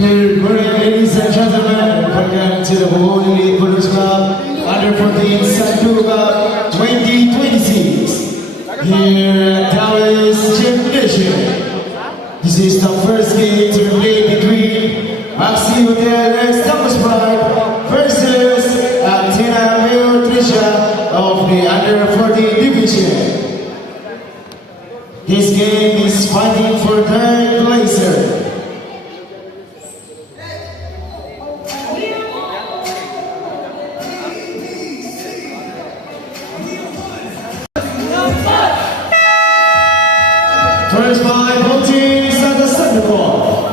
Good morning, ladies and gentlemen. Welcome to the World Elite Police Club Under 14 Santuba 2026 here at Dallas Gymnasium. This is the first game to be played between Maxi Hotel and Thomas Pride versus Tina Mayo Trisha of the Under 14 division. This game is fighting for third placer. First by both teams at the center ball.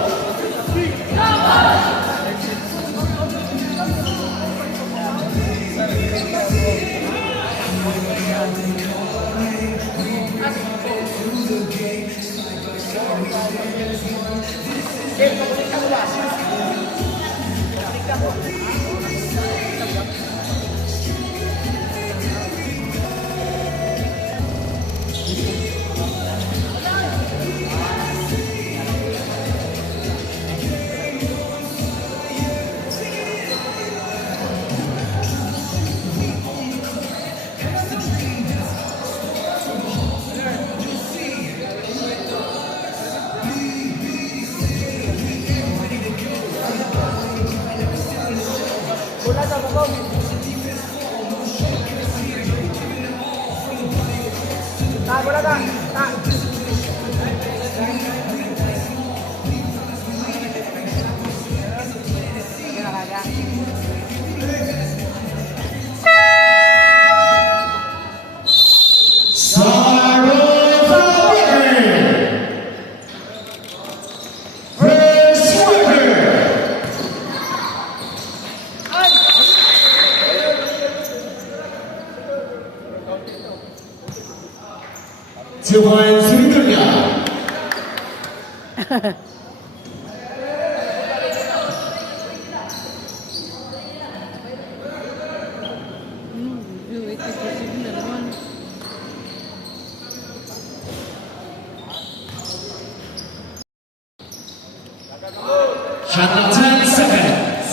Shot clock 10 seconds.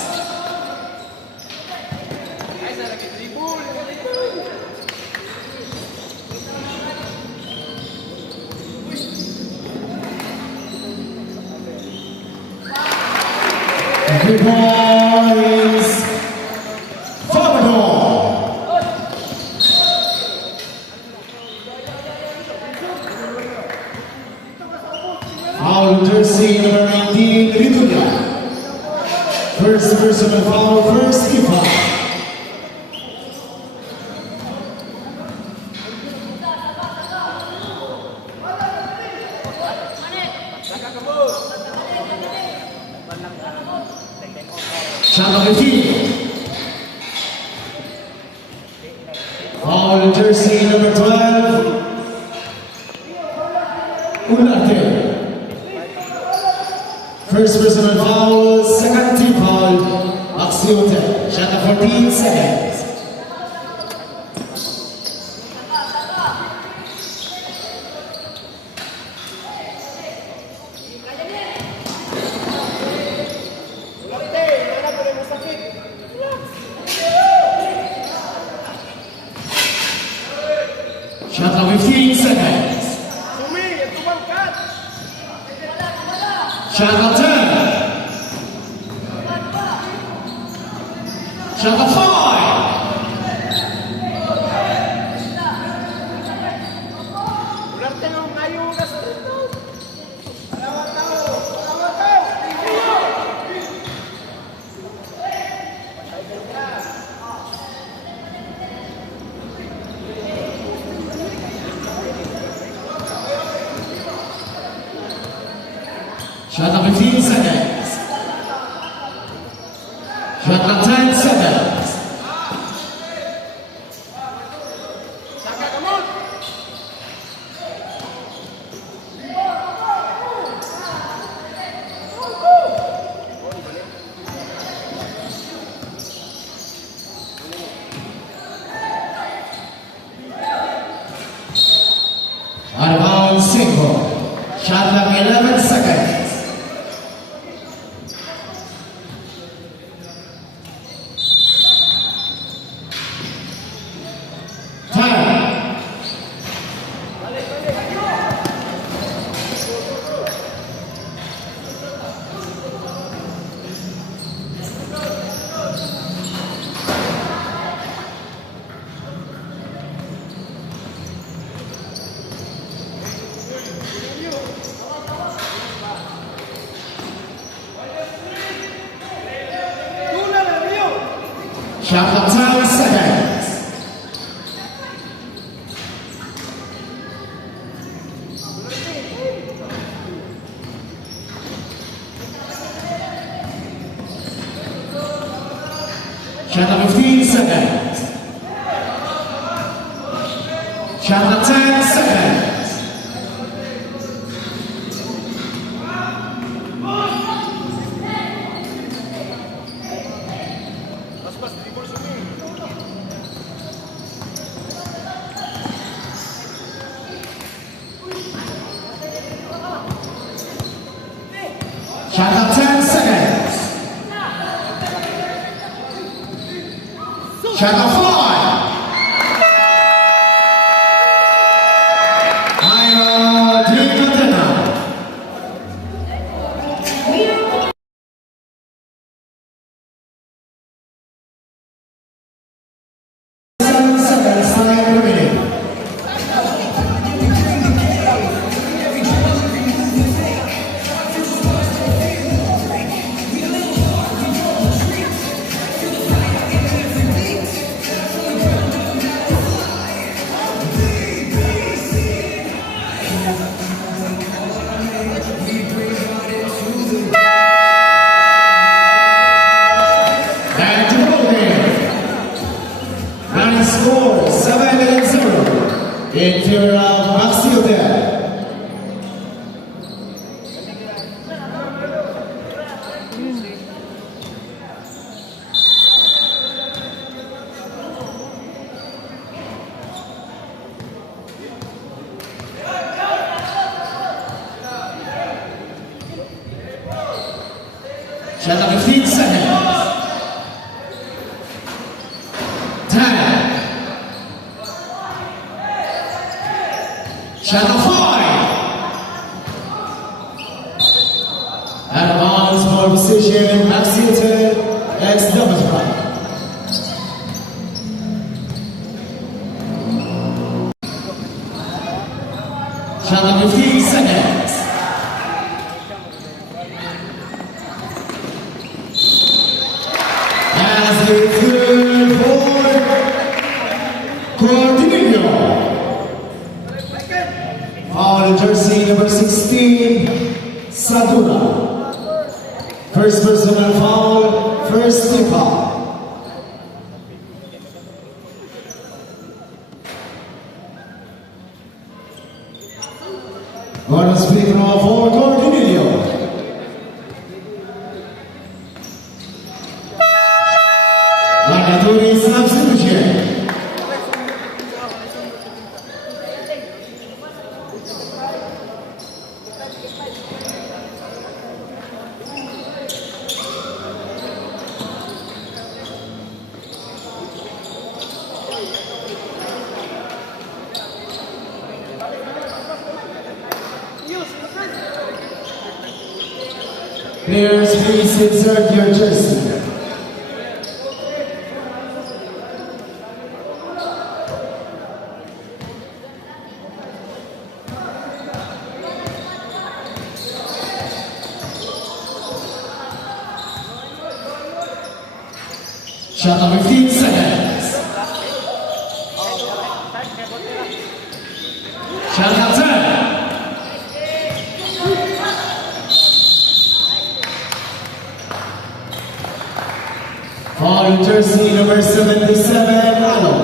Three points. Salvador. Foul jersey number 19, Rituja. First personal foul, first IFA. Shot number 15. Foul jersey number 12, Ulate. First personal foul, second team foul, Axiote. Shot number 14 seconds. Shot number 15 seconds. Shot number 10. Shot number 5. Shot number 15 seconds. Shot number 10 seconds. Out of bounds, single. Shot number 11 seconds. Shot clock 10 seconds. Shot clock 15 seconds. Shot clock 10 seconds. Shot clock 10 seconds. Shot clock 5. Score 7-0 in favor of Axiote. Shot clock 15 seconds. 10. Shot clock 5. Out of bounds for position, Maxilton, X doubles right. Shot clock 15 seconds. As it's good for Cordelia. Foul jersey number 16, Sadura. First personal foul, first team foul. Bonus free throw for Cordelia. Mandatory substitution. Players, please insert your jersey. Shot clock 15 seconds. Shot clock 10. Foul jersey number 77, Alo.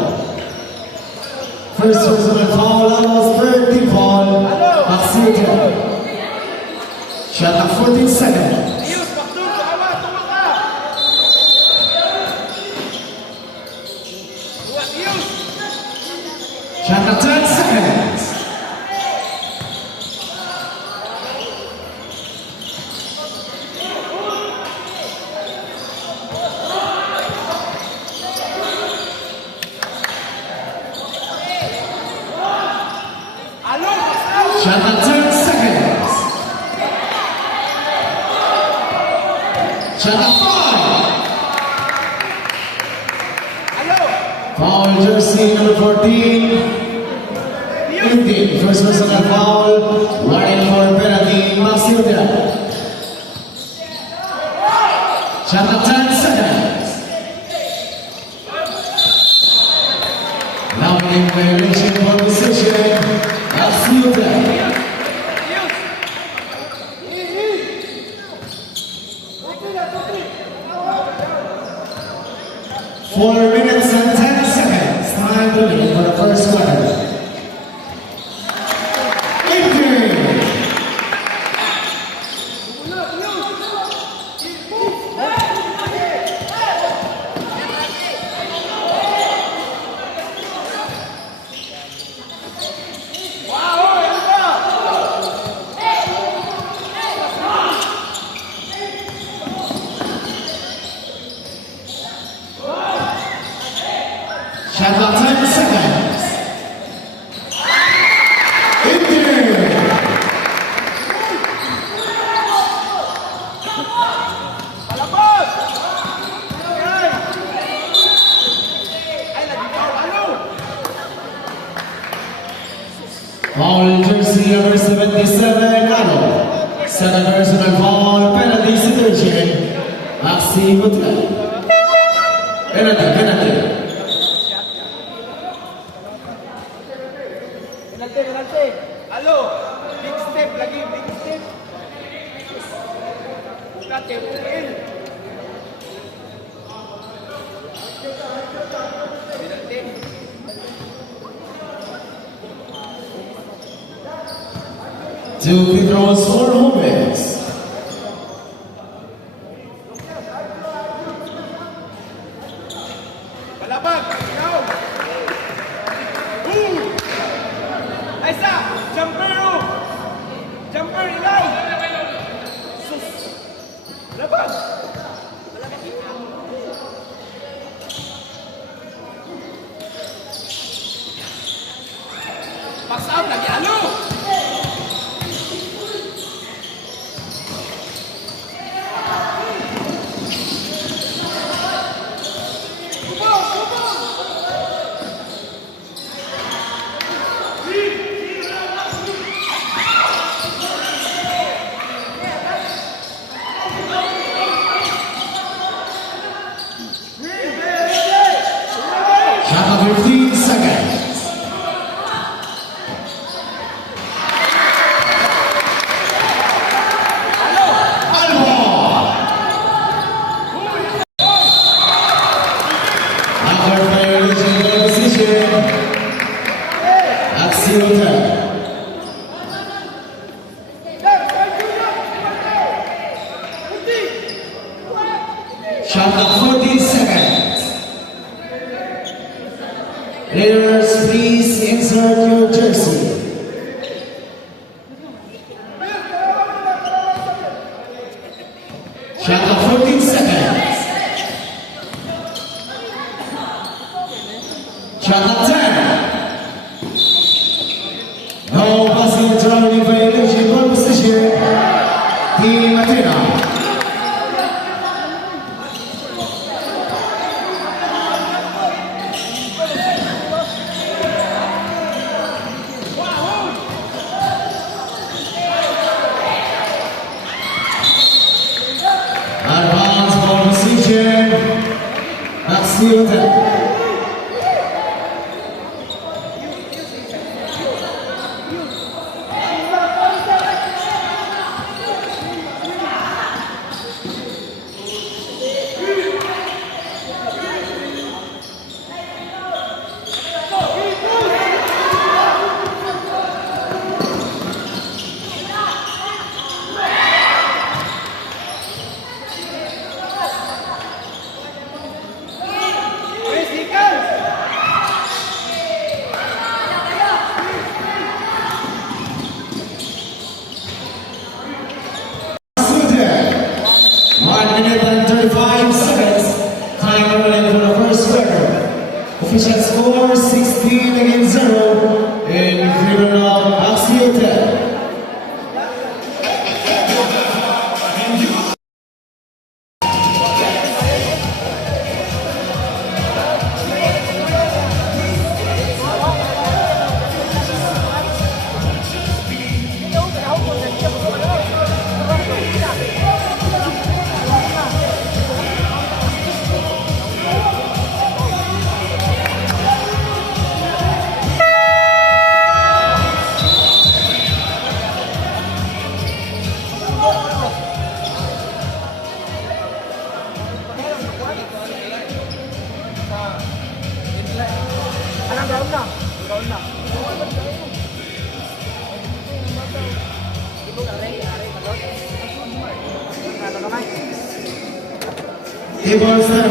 First personal foul, Alo's third team foul, Maxilton. Shot clock 14 seconds. Shot clock 10 seconds. Shot clock 10 seconds. Shot clock 5. Foul jersey number 14. 15. First personal foul. Warning for penalty, Maxilton. Shot clock 10 seconds. Now in violation for position, Maxilton. 4 minutes and 10 seconds. Time remaining for the first quarter. Shot clock 10 seconds. In there. Foul jersey number 77, Alo. Second personal foul, penalty situation, Maxilton. Penalty. Penalty. Alo, big step lagi, big step. Penalty. Two free throws for Homex. Palabag, ikaw. Boom! Isa, jumper. Jumper, ilaw. Sus. Labag. Shot clock 14 seconds. Players, please insert your jersey. Shot clock 14 seconds. Shot clock 10. No passing traveling violation. Ball position. Team Athena. Advance ball position. Maxi Official score 16 against 0 in favor of Axiata. Table stand.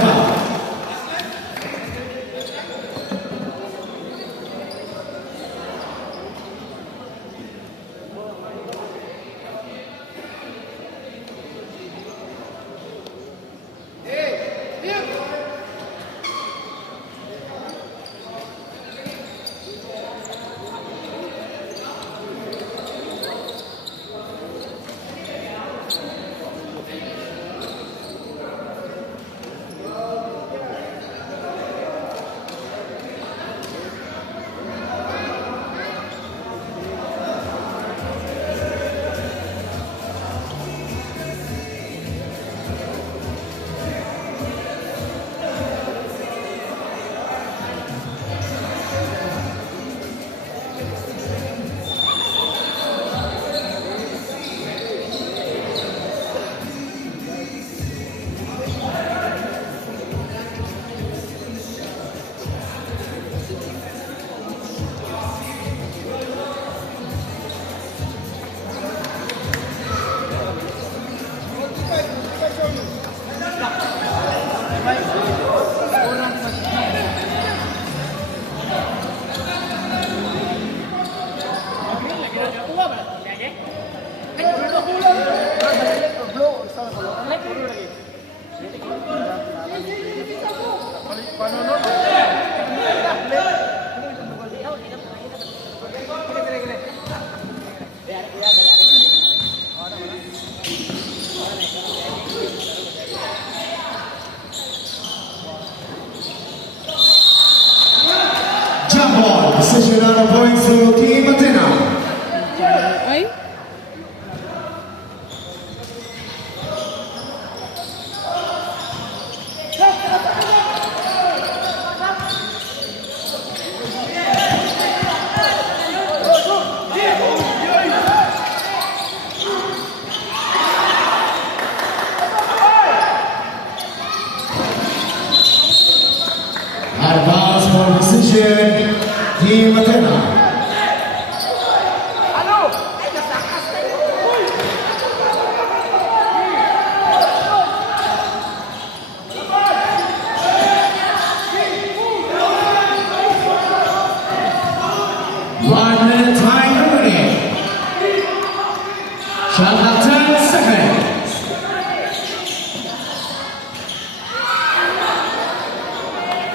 Jump ball, decision on a point to Team Athena. Advance for decision, Team Athena.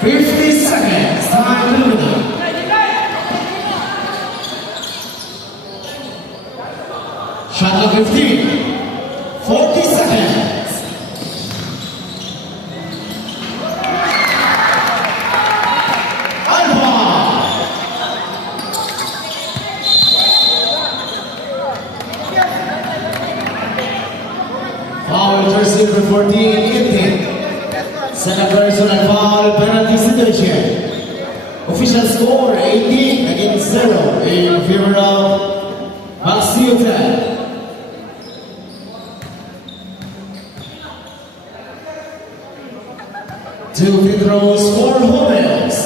50 seconds. Time limited. Shot clock 15. 40 seconds. Alpha. Foul jersey number 14, Inting. Second personal foul, penalty situation. Official score 18 against 0 in favor of Maxiutel. 2 free throws for Homers.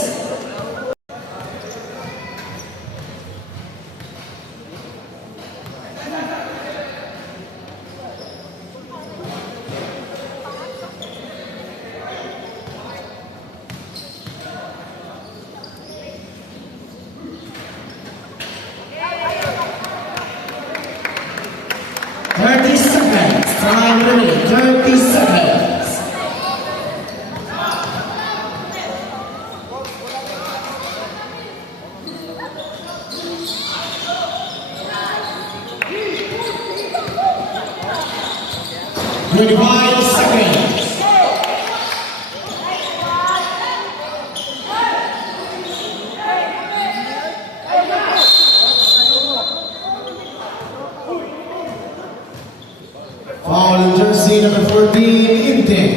Time limit, 30 seconds. Twenty-five seconds. Foul jersey number 14, Inting.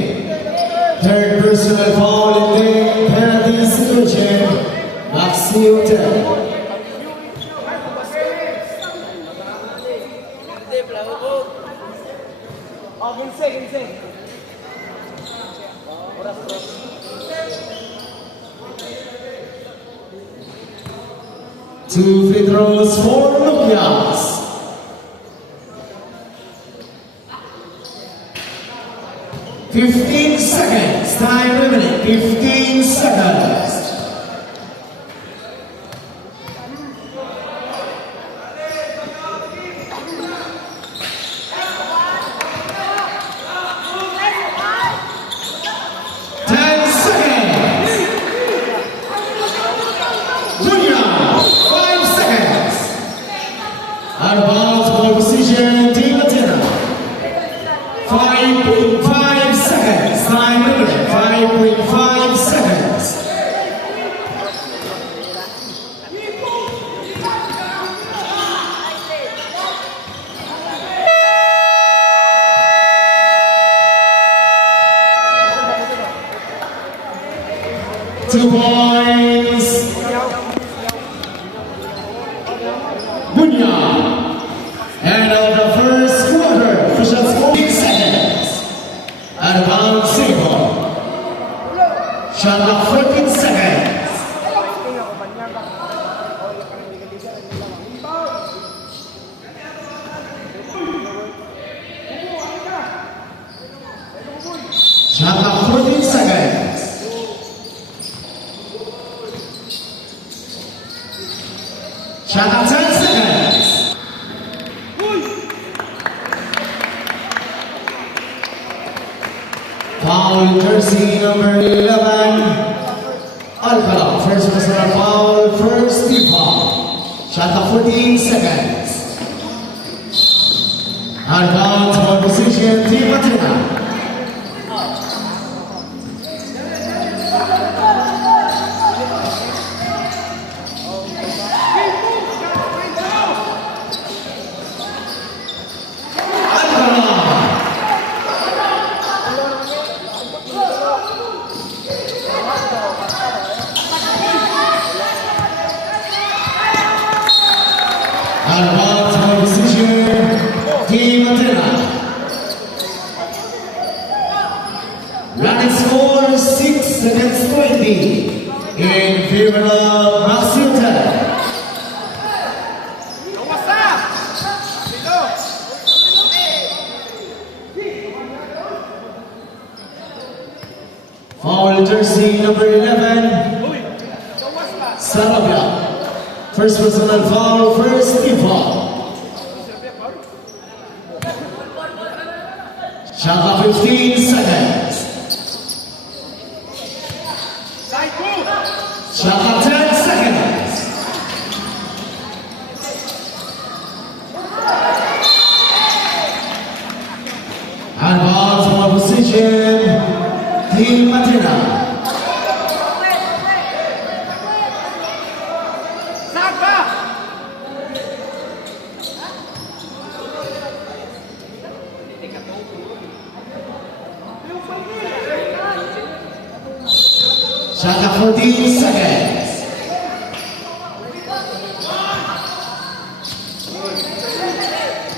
Third personal foul, Inting. Penalty situation, Maxiutel. Oh, Ginse. Two free throws for Lucias. 15 seconds. Time limited. 15 seconds. Out of bounds, ball position, Team Latina. 5.5 seconds. Time limit, 5.5 seconds. Two points. Bunya. And of the first quarter, official score 6 seconds. Out of bounds, single. Shot clock 14 seconds. Shot clock 14 seconds. Shot clock 10 seconds. Foul jersey number 11, Alcala. First personal foul, first team foul. Shot clock 14 seconds. Out of bounds, ball position, Team Latina. Out of bounds, ball position, Team Latina. Running score 6 against 20 in favor of Maxiutel. Foul jersey number 11, Sarabia. First personal foul, first team foul. Shot clock 15 seconds. position, Team Matina. Shot clock 14 seconds.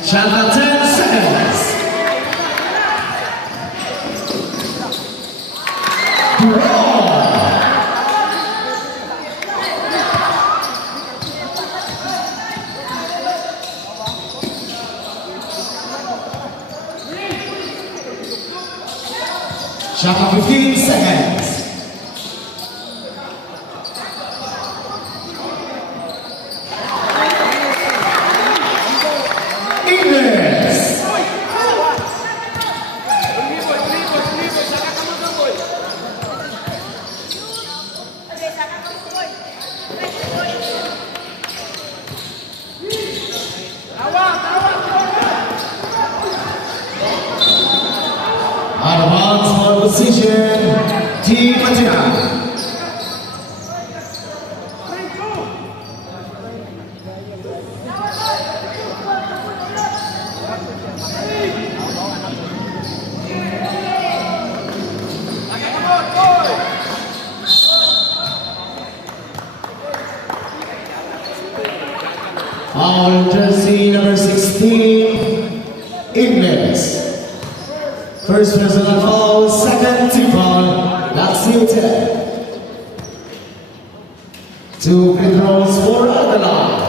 Shot clock 10 seconds. Shot clock 15 seconds. Advance for position, Team Matina. Foul jersey number 16, England. First personal foul, second team foul, Lazio 10. 2 free throws for Adela.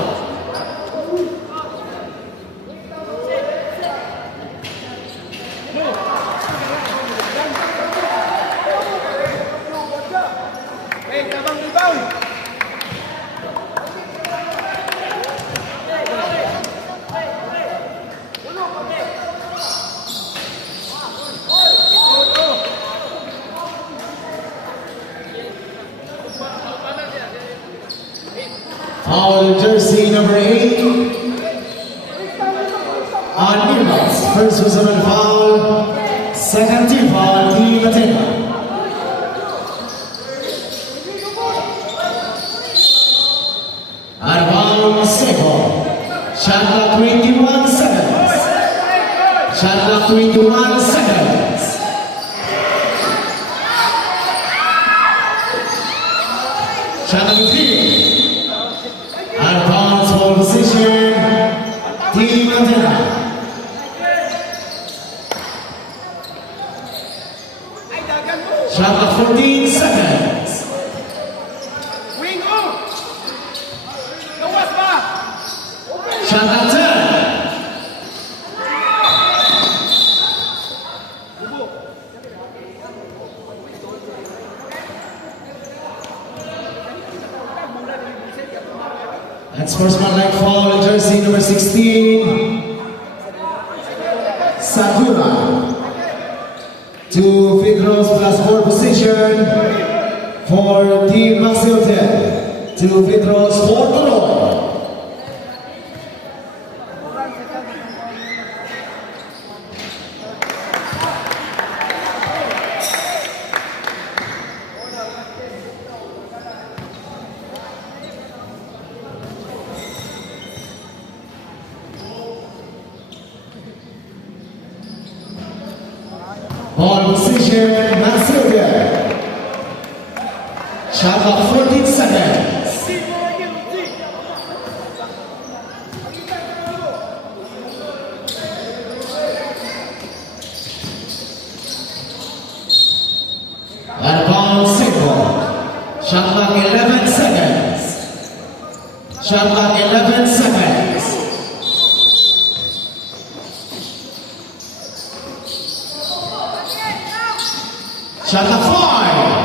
Foul jersey number 8 on Nirmas. First personal foul, second team foul, Team Matina. Arvao Seco. Shot clock 21 seconds. Shot clock 21 seconds. Shot clock 15. Advance for position, Team Matina. Shot clock 14 seconds. Wing up. Gawas ba? Shot clock 10. That's first one like foul, jersey number 16, Sakura. 2 free throws plus 4 position for Team Lazio 10. 2 free throws for Toro. Ball position, Masilda. Shot clock 14 seconds. Advance single. Shot clock 11 seconds. Shot clock 11 seconds. Shot clock 5.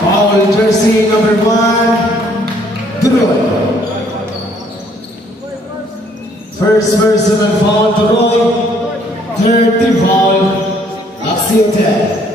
Foul jersey jersey number 1, Duroy. First personal foul, Duroy. Third team foul, Axiotel.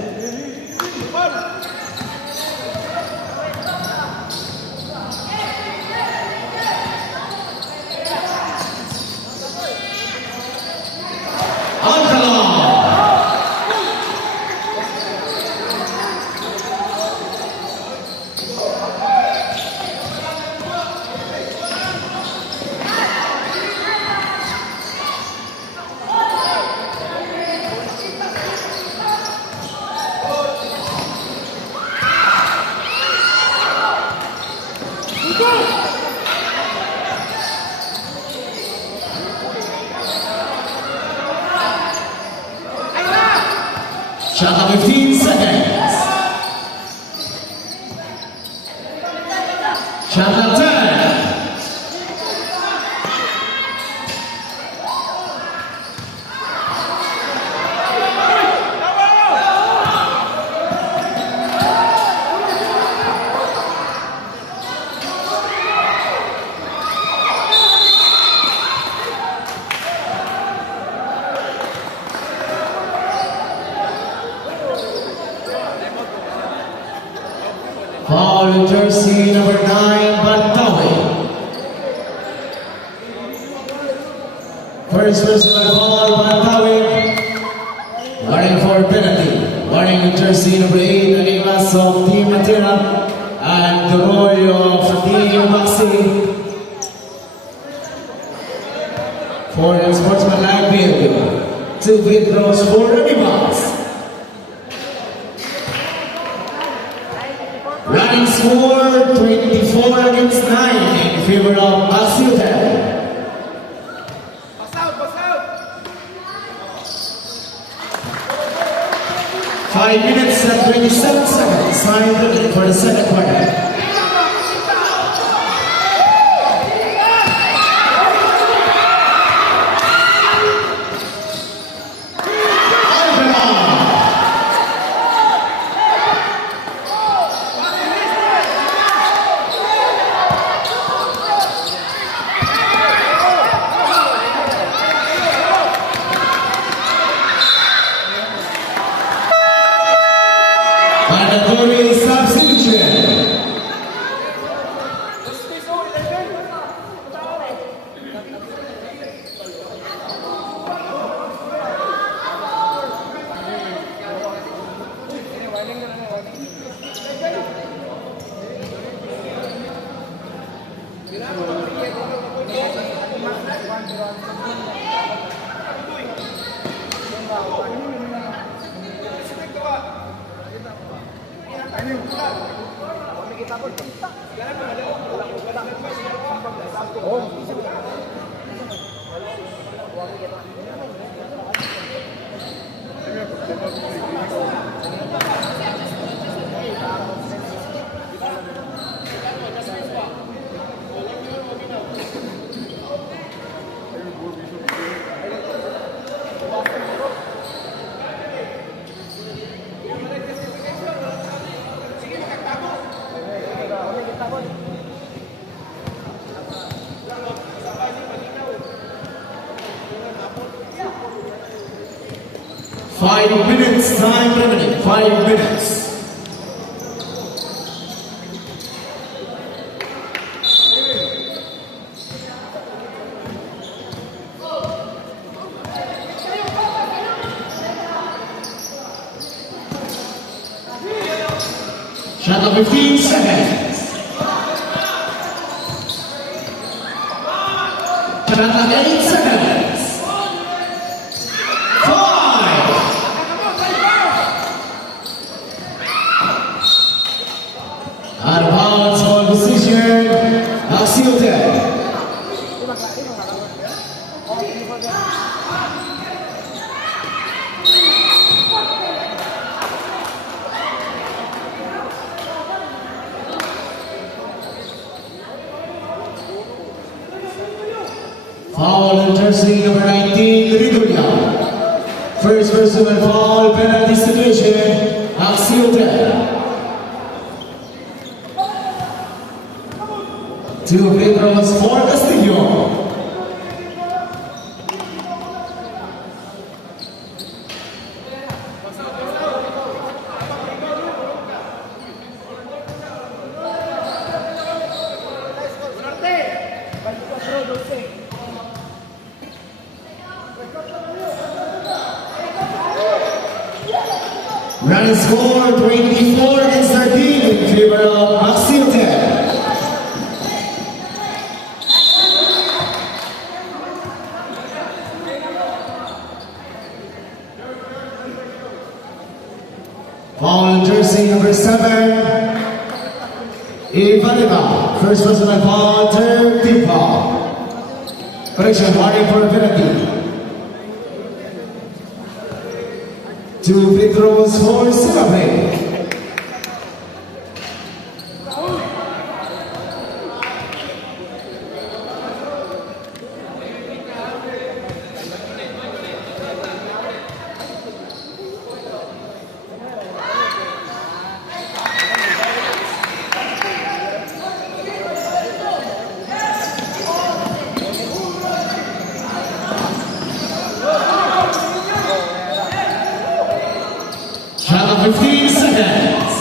Shot clock 15 seconds. Shot clock 10. Foul jersey number 9, Bantawi. First personal foul, Bantawi. Warning for penalty. Warning jersey number 8, Enigmas of Team Matera and Duroy of Team Maxi. For unsportsmanlike behavior. 2 free throws for Enigmas. Running score 24 against 9 in favor of Axiotel. Pass out! 5 minutes and 27 seconds. Time for the second quarter. Mandatory substitution. 5 minutes time remaining. 5 minutes. Shot clock 15 seconds. Shot clock 8 seconds. 5. Out of bounds on decision. Axiotel. Foul jersey number 19, Ridulia. First personal foul, penalty situation, Axiotel. 2 free throws for Castillo. Running score 24 against 13 in favor of Maxi Hotel. Foul jersey number 7, Ivanova. First personal foul, third team foul. Correction, warning for penalty. 2 free throws for Singapore. Shot of 15 seconds.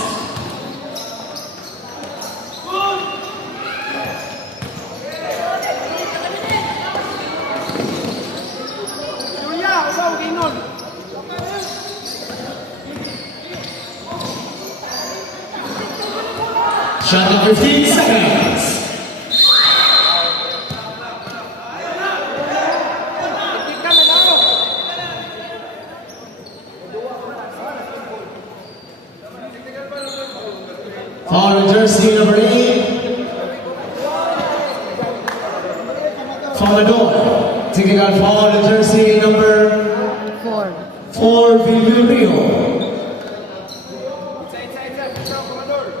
Shot of 15 seconds. Foul jersey number 8, Salvador. Taking out foul jersey number 4, Villarreal.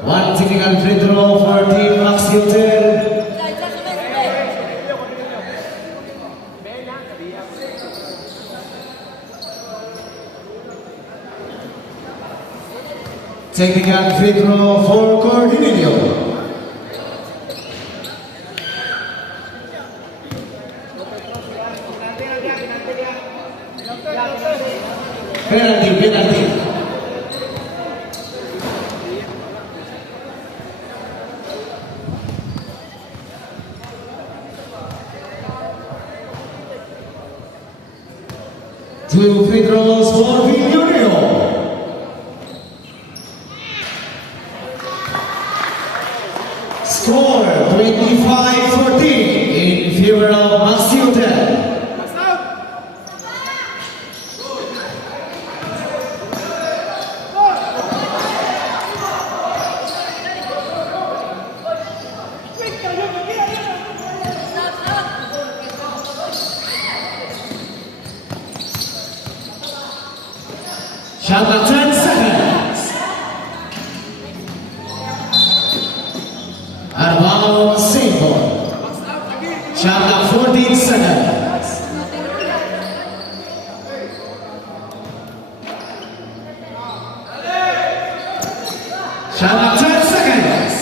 1 taking out free throw for Team Maxi Hotel. Taking out free throw for Cordelia. Penalty. Two free throws for Villarreal. Score 25-14 in favor of Maxi Hotel. Shot of 10 seconds. Arbao Seymour. Shot of 14 seconds. Shot of 10 seconds.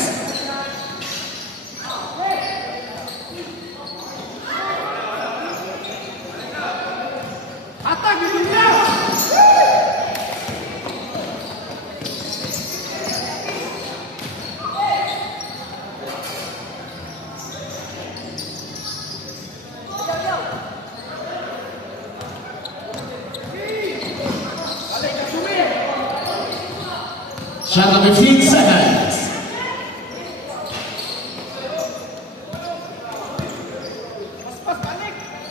Shot of 15 seconds.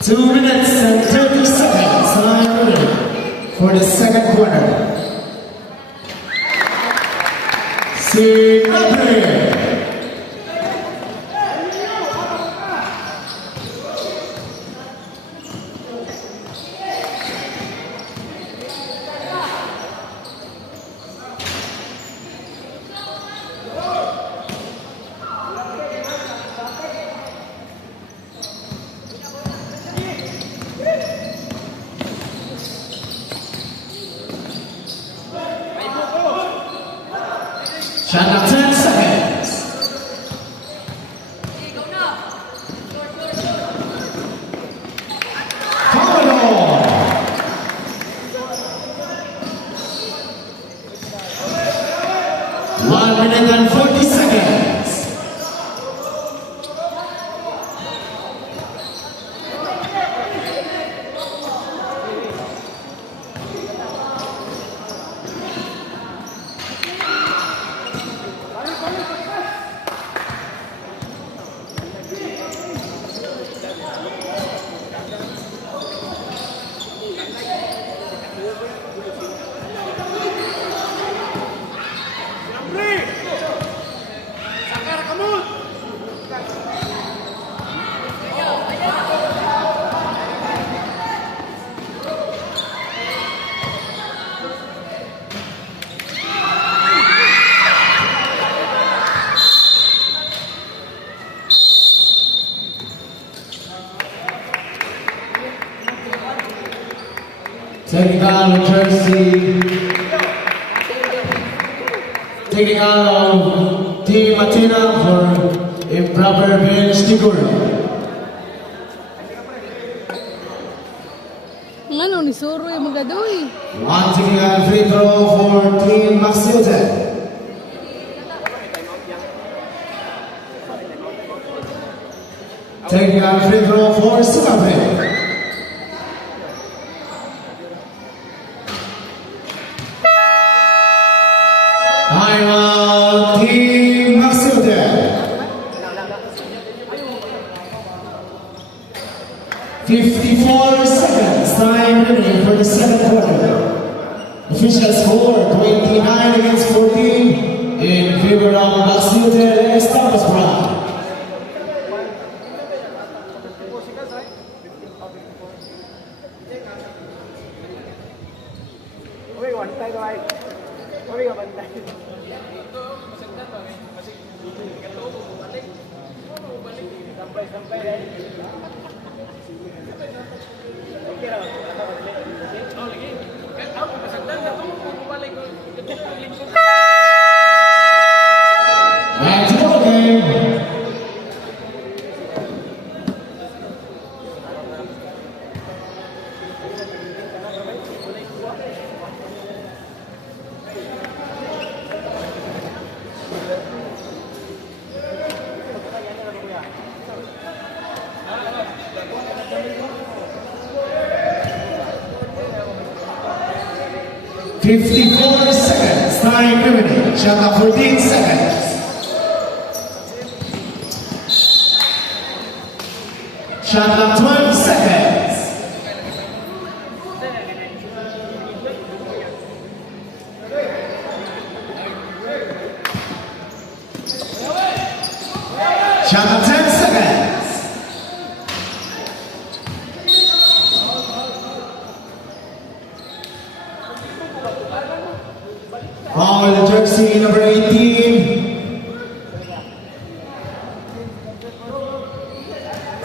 Two minutes and 30 seconds time remaining for the second quarter. Singapore. Shot of 10 seconds. Technical jersey. Taking out Team Athena for improper bench Tigura. Ano ni Suro yung magadoy? One taking out free throw for Team Maxilton. Taking out free throw for Singapore. Time out Team Maxilton. 54 seconds, time remaining for the second quarter. Official score 29 against 14 in favor of Maxilton and Thomas Brown. Uy, bantay ka, ay. Uy, bantay. Sampay dahil. Okay raw. Back to the game. $54 seconds, time remaining. Shot clock 14 seconds. Shot clock 12 seconds. Shot clock 10 seconds. Foul jersey number 18.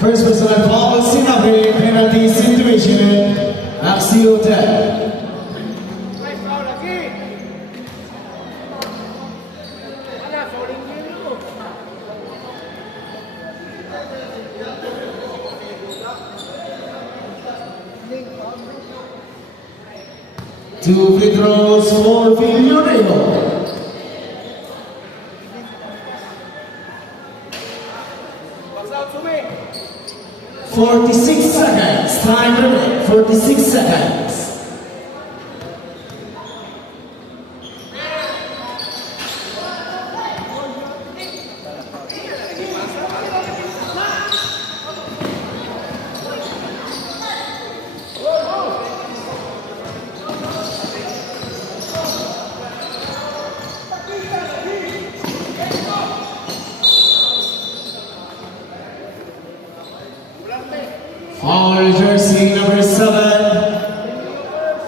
First personal foul, Singapore, penalty situation, Axio 10. Nice foul lagi. Ala, fouling game dulu. Two free throws for Filionero. Box out, Sumi. 46 seconds, time remaining, 46 seconds. Foul jersey number 7,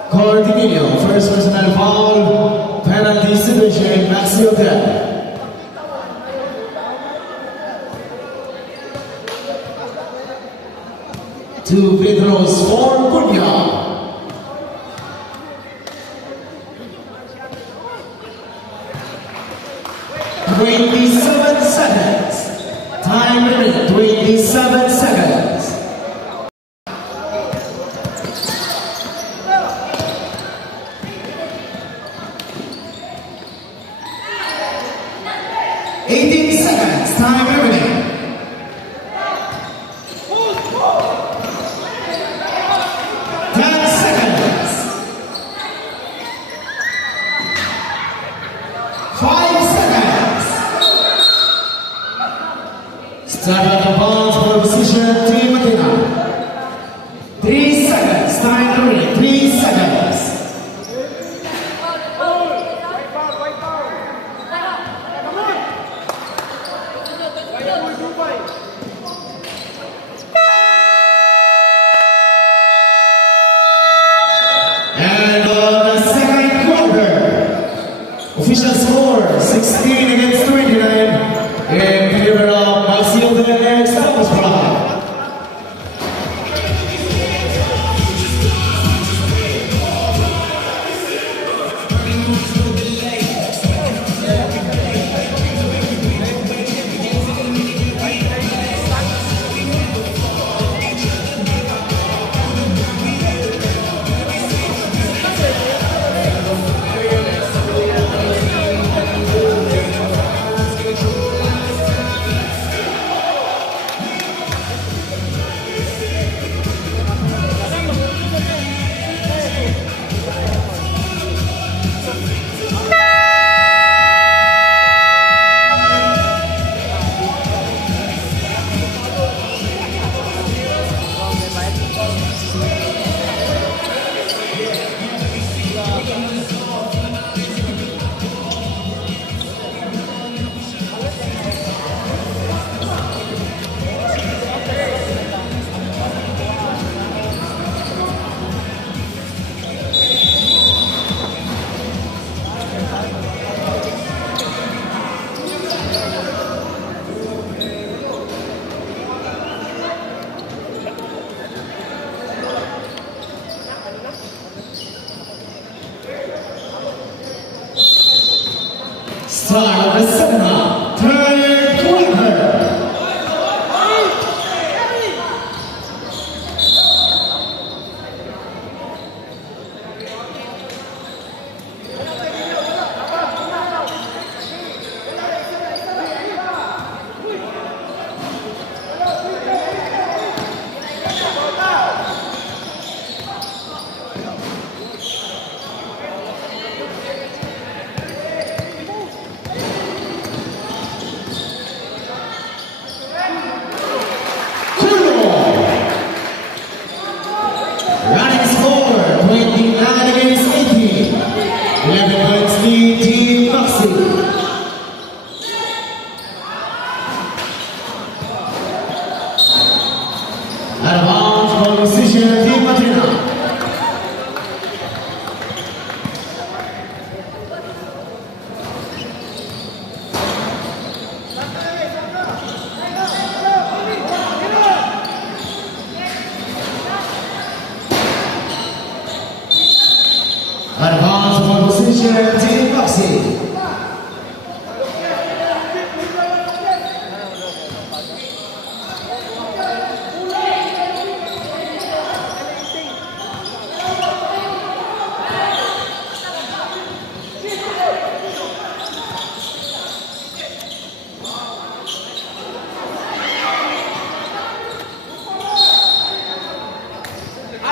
Cortinillo. First personal foul, penalty situation, Maxio 10. Two free throws for Cunha. $27 seconds. Time remaining, 27 seconds. Time remaining. 10 seconds. 5 seconds. Start at the bounce for position, Team Athena. 3 seconds. Time remaining. 3 seconds. And on the second quarter, official score 16 against 29 in favor of Maxio Thomas Brown. Start of the second half. Turn Queenher. Running score 29 against 18. 11 points lead Team Maxi. Out of bounds for decision Team Matina. Out of bounds for position Team Maxi.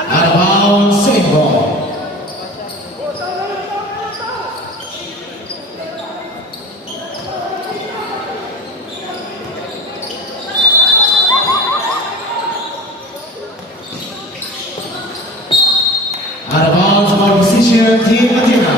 Out of bounds, same ball. Out of bounds for position Team Matina.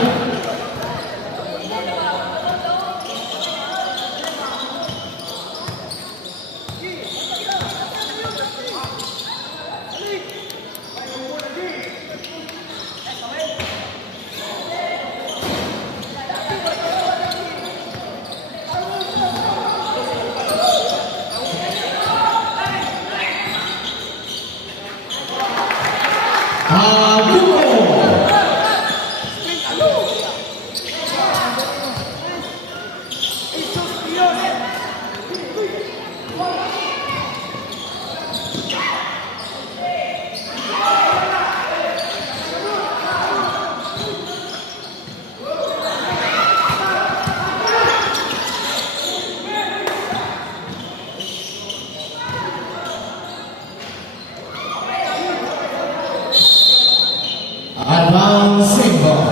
Advancing ball.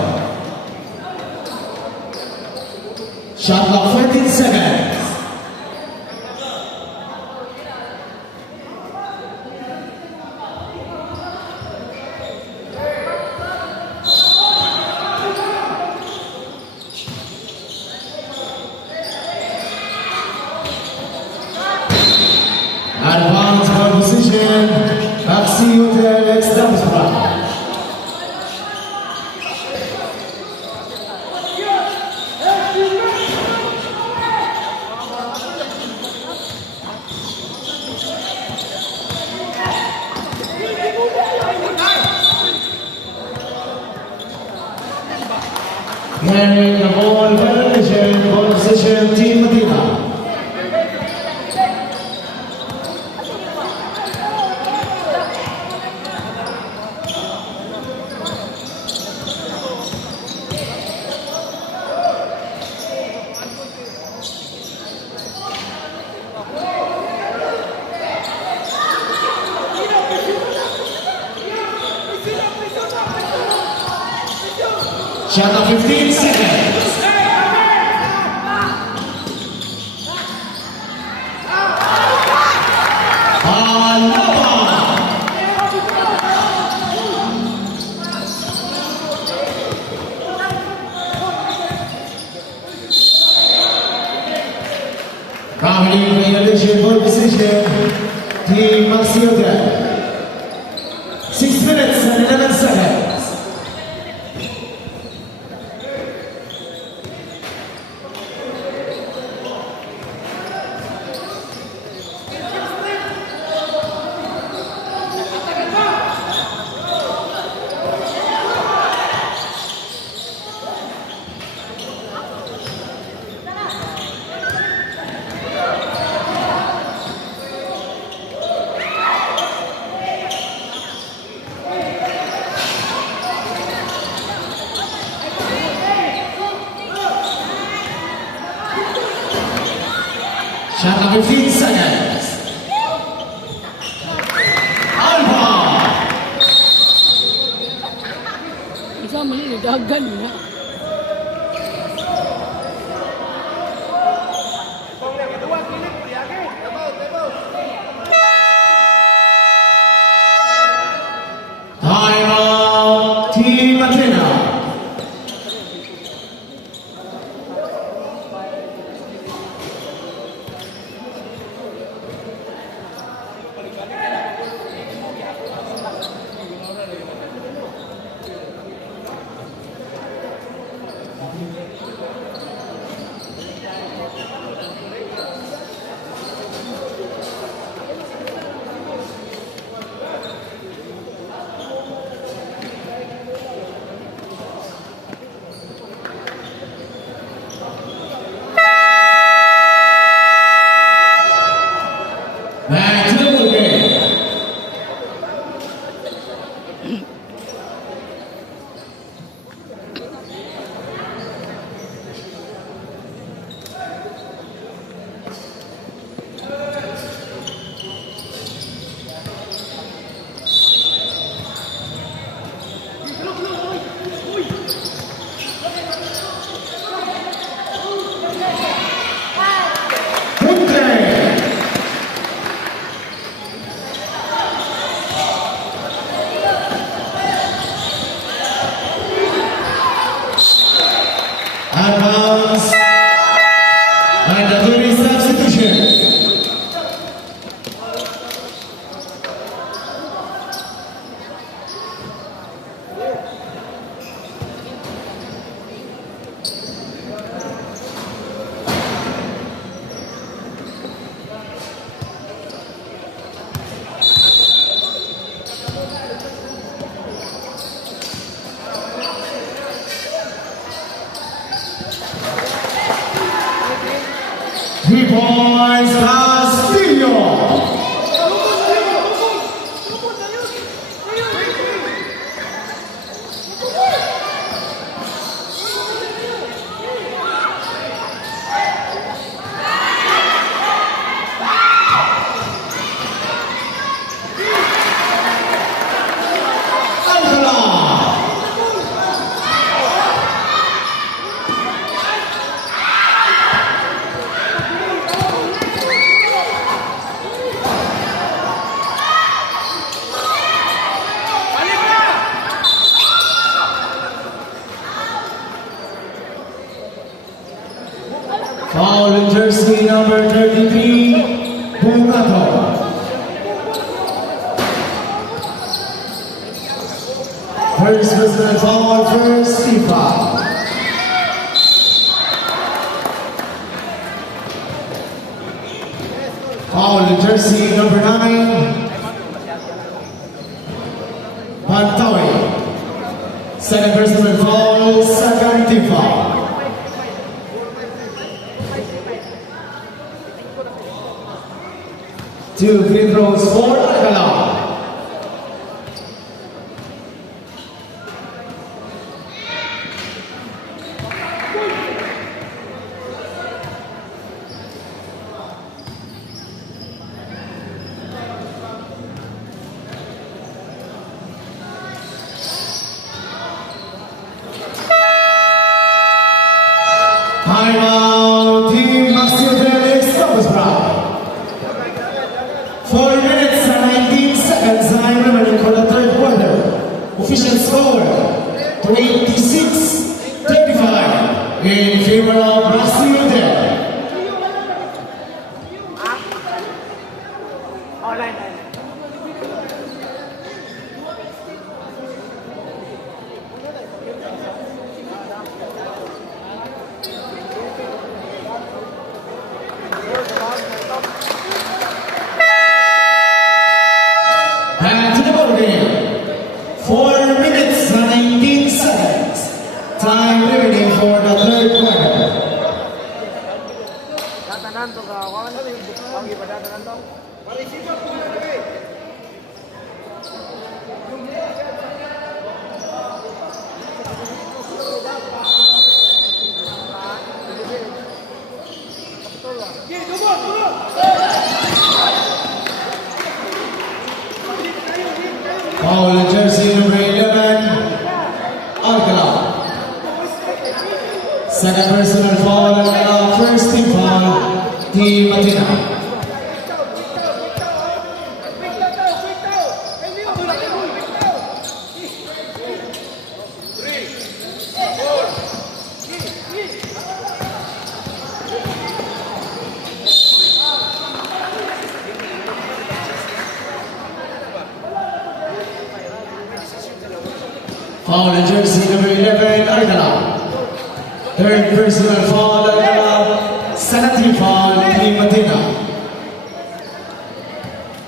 Shot clock 15 seconds. Advance for position. Maxi Hotel X double spot. Carrying the ball position Team Matina. Shot of 15 seconds. Coming violation for decision, Team Maxi Hotel. 6 minutes and 11 seconds. 15 seconds. Alpha. Isa mali nagagan na. Time out, Team Athena. Back to the ball game. Good game. Advance. And the third is substitution. Three points, Castillo. Alcala. Foul in jersey number 33, Bumato. First personal foul, first FIFA. Foul in jersey number 9, Pantawi. Second personal foul, second team foul. Two free throws for Alcala. Timeout, Team Maxio Felix, Thomas Brown. 4 minutes and 19 seconds time remaining for the third quarter. Official score 26-35 in favor of Brazil there. And to the ball game. 4 minutes and 19 seconds. Time remaining for the third quarter. Datanan to kawan, pagi pada datanan to. Mari simak punya lagi. Betul lah. Gini, tunggu. Second personal foul, first team foul, Team Athena. Foul in jersey number 11, Argala. Third personal foul, Argala. Second team foul, Team Athena.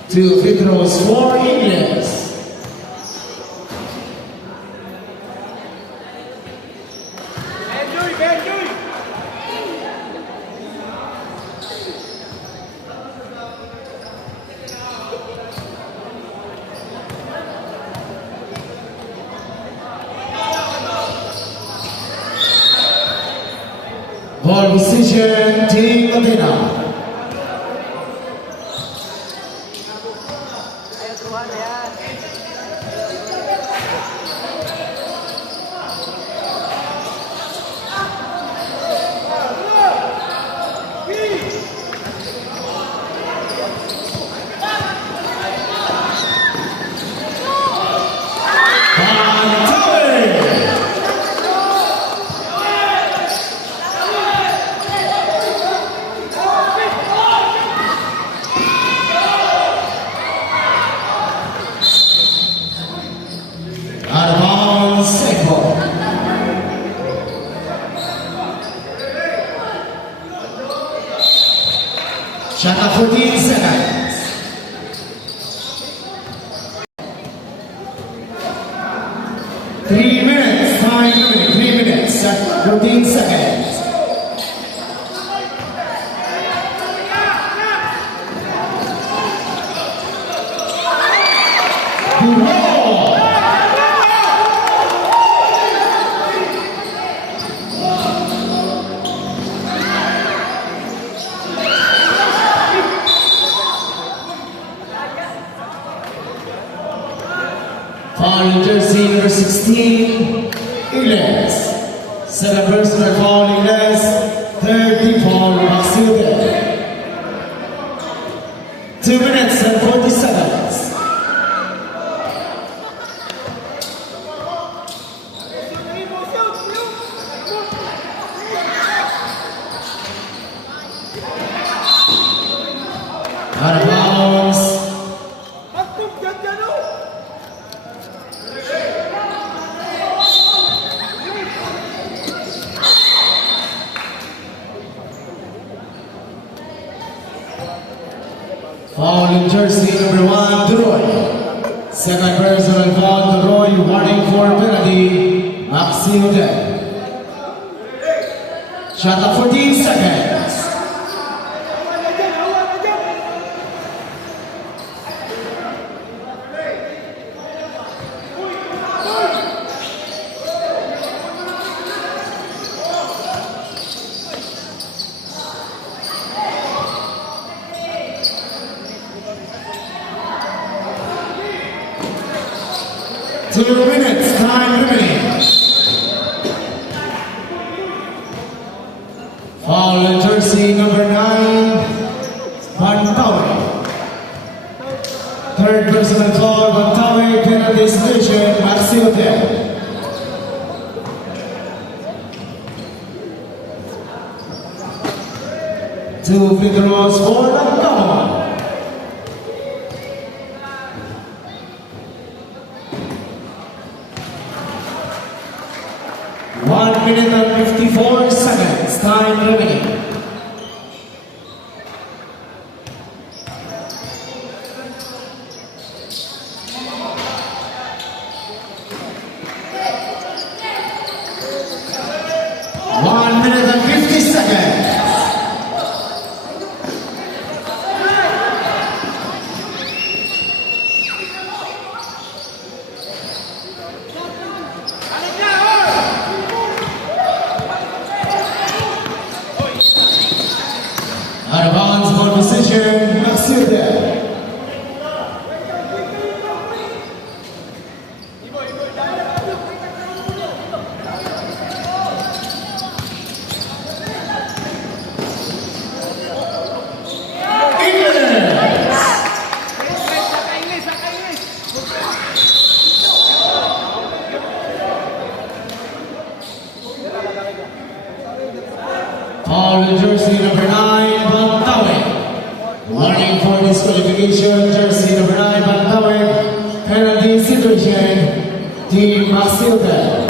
2 free throws for Ingles. Ball position, Team Athena. Out of bounds, safe ball. Shot clock 14 seconds. Three minutes, time remaining, 3 minutes, 14 seconds. Foul in jersey number 16, Ingles. Second personal foul, Ingles. Third team foul, Maxilde. 2 minutes and 40 seconds. Out of bounds. Foul in jersey number 1, Duroy. Second personal foul, Duroy. Warning for penalty, Maxi Hotel. Shot clock 14 seconds. Two minutes, time remaining. Foul in jersey number 9, Bantawe. Third personal foul, Bantawe, penalty situation, Maxi Hotel. Two free throws for Bantawe. 1 minute and 54 seconds, time remaining. One minute and 50 seconds. for disqualification, jersey number 9, Bantawig. Penalty situation, Team Maxilda.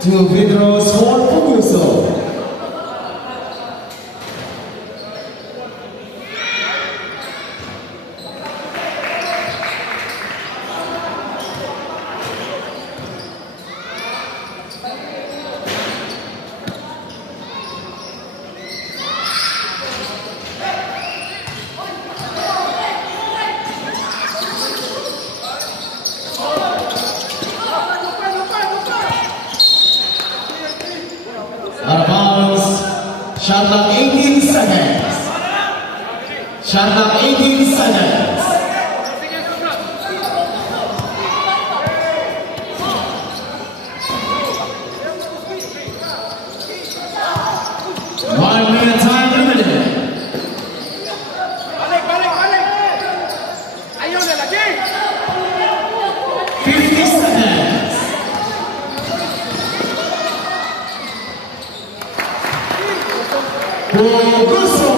Two free throws for Puguso. Out of bounds. Shot clock 18 seconds. Shot clock 18 seconds. One minute time limited. Balik, balik, balik. Ayaw na lagi. 50 seconds. Puguso.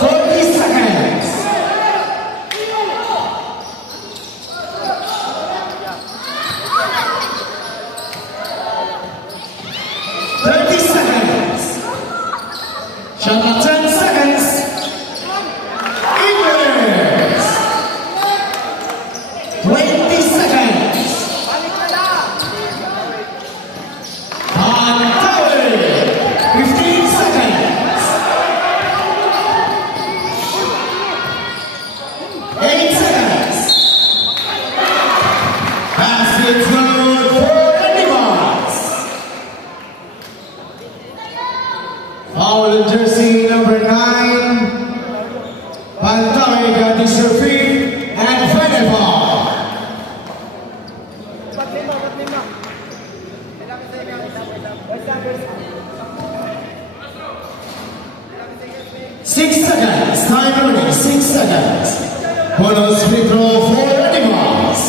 40 seconds. Shot clock 10 seconds. English. 20 seconds. Balik na na. Bantawig. 15 seconds. 8 seconds. Basket good for Animals. Foul in jersey number 9. Bantawig got this your feet and final ball. Ba't lima, ba't lima? Kailangan sa'yo nga. Wait lang. 6 seconds. Time remaining. 6 seconds. Bonus free throw for Animals.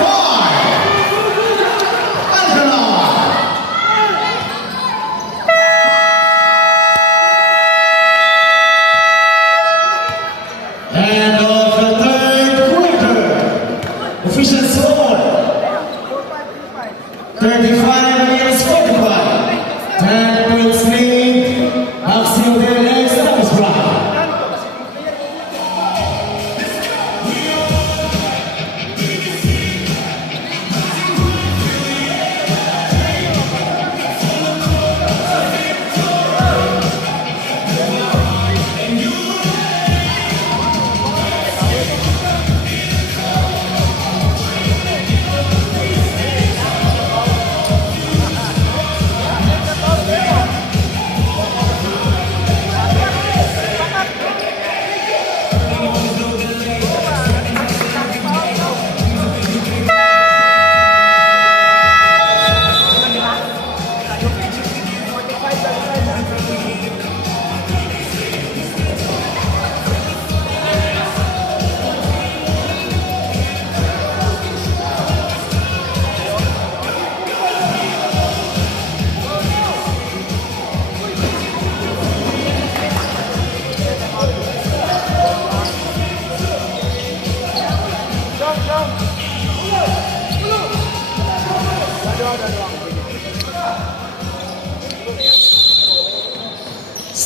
5. Alcala. End of the third quarter. Official score 35 against 45. 10 points lead. Maxilda next up is Brown.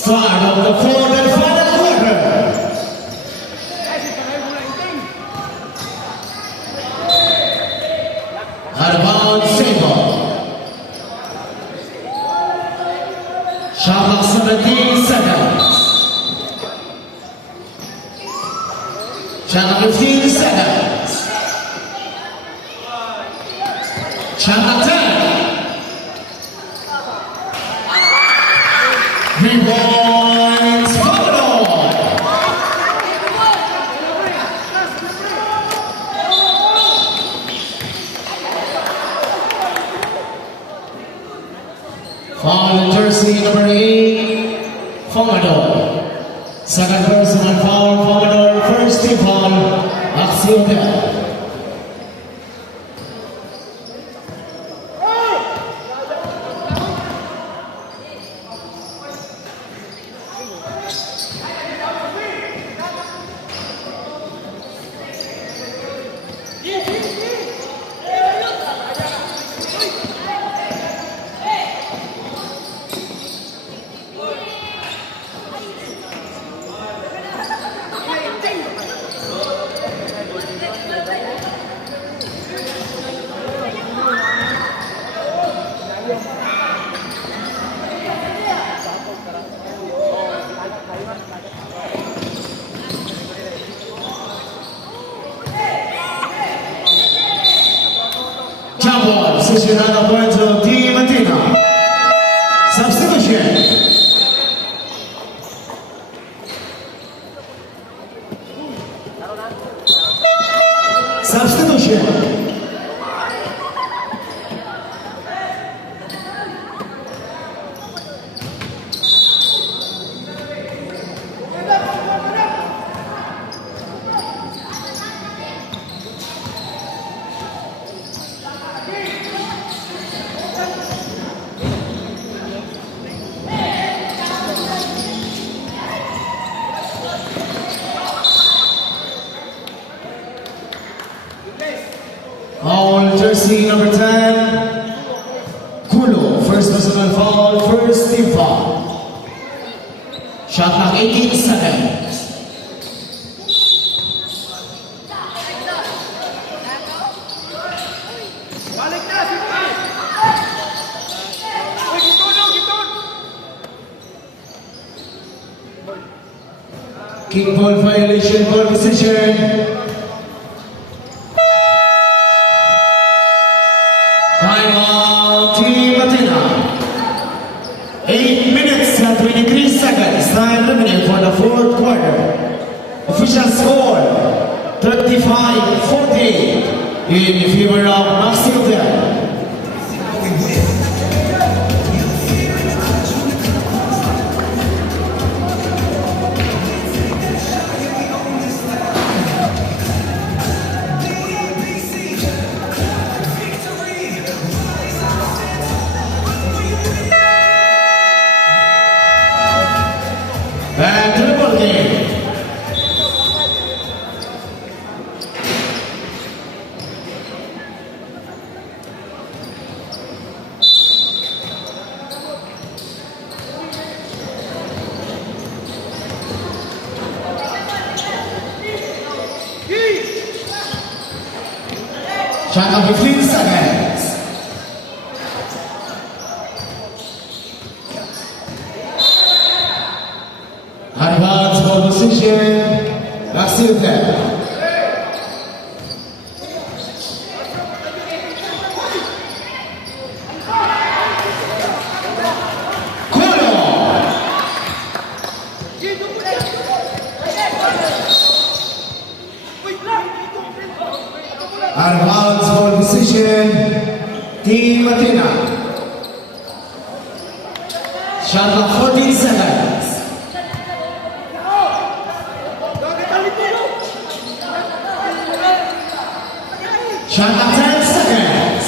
Start of the fourth and final quarter. Out of bounds, single. Shot clock 17 seconds. Shot clock 15 seconds. Shot clock 10. 3 points, Salvador. Foul in jersey number 8, Salvador. Second personal foul, Roxy Hotel. Jump decision on the points of Team Athena. Substitution. Substitution. Foul jersey number 10, Kulo, first personal foul, first team foul. Shot clock 18 seconds. Balik na, sige! Uy, gitun, gitun! Kick ball violation, ball position. Timeout, Team Athena. 8 minutes and 23 seconds. Time remaining for the fourth quarter. Official score 35-40 in favor of Roxy Hotel. Back to the ball game. Shot clock 15 seconds. Advance ball position, Roxy Hotel. Advance ball position, Team Athena. Shot clock 14 seconds. Shot clock 10 seconds.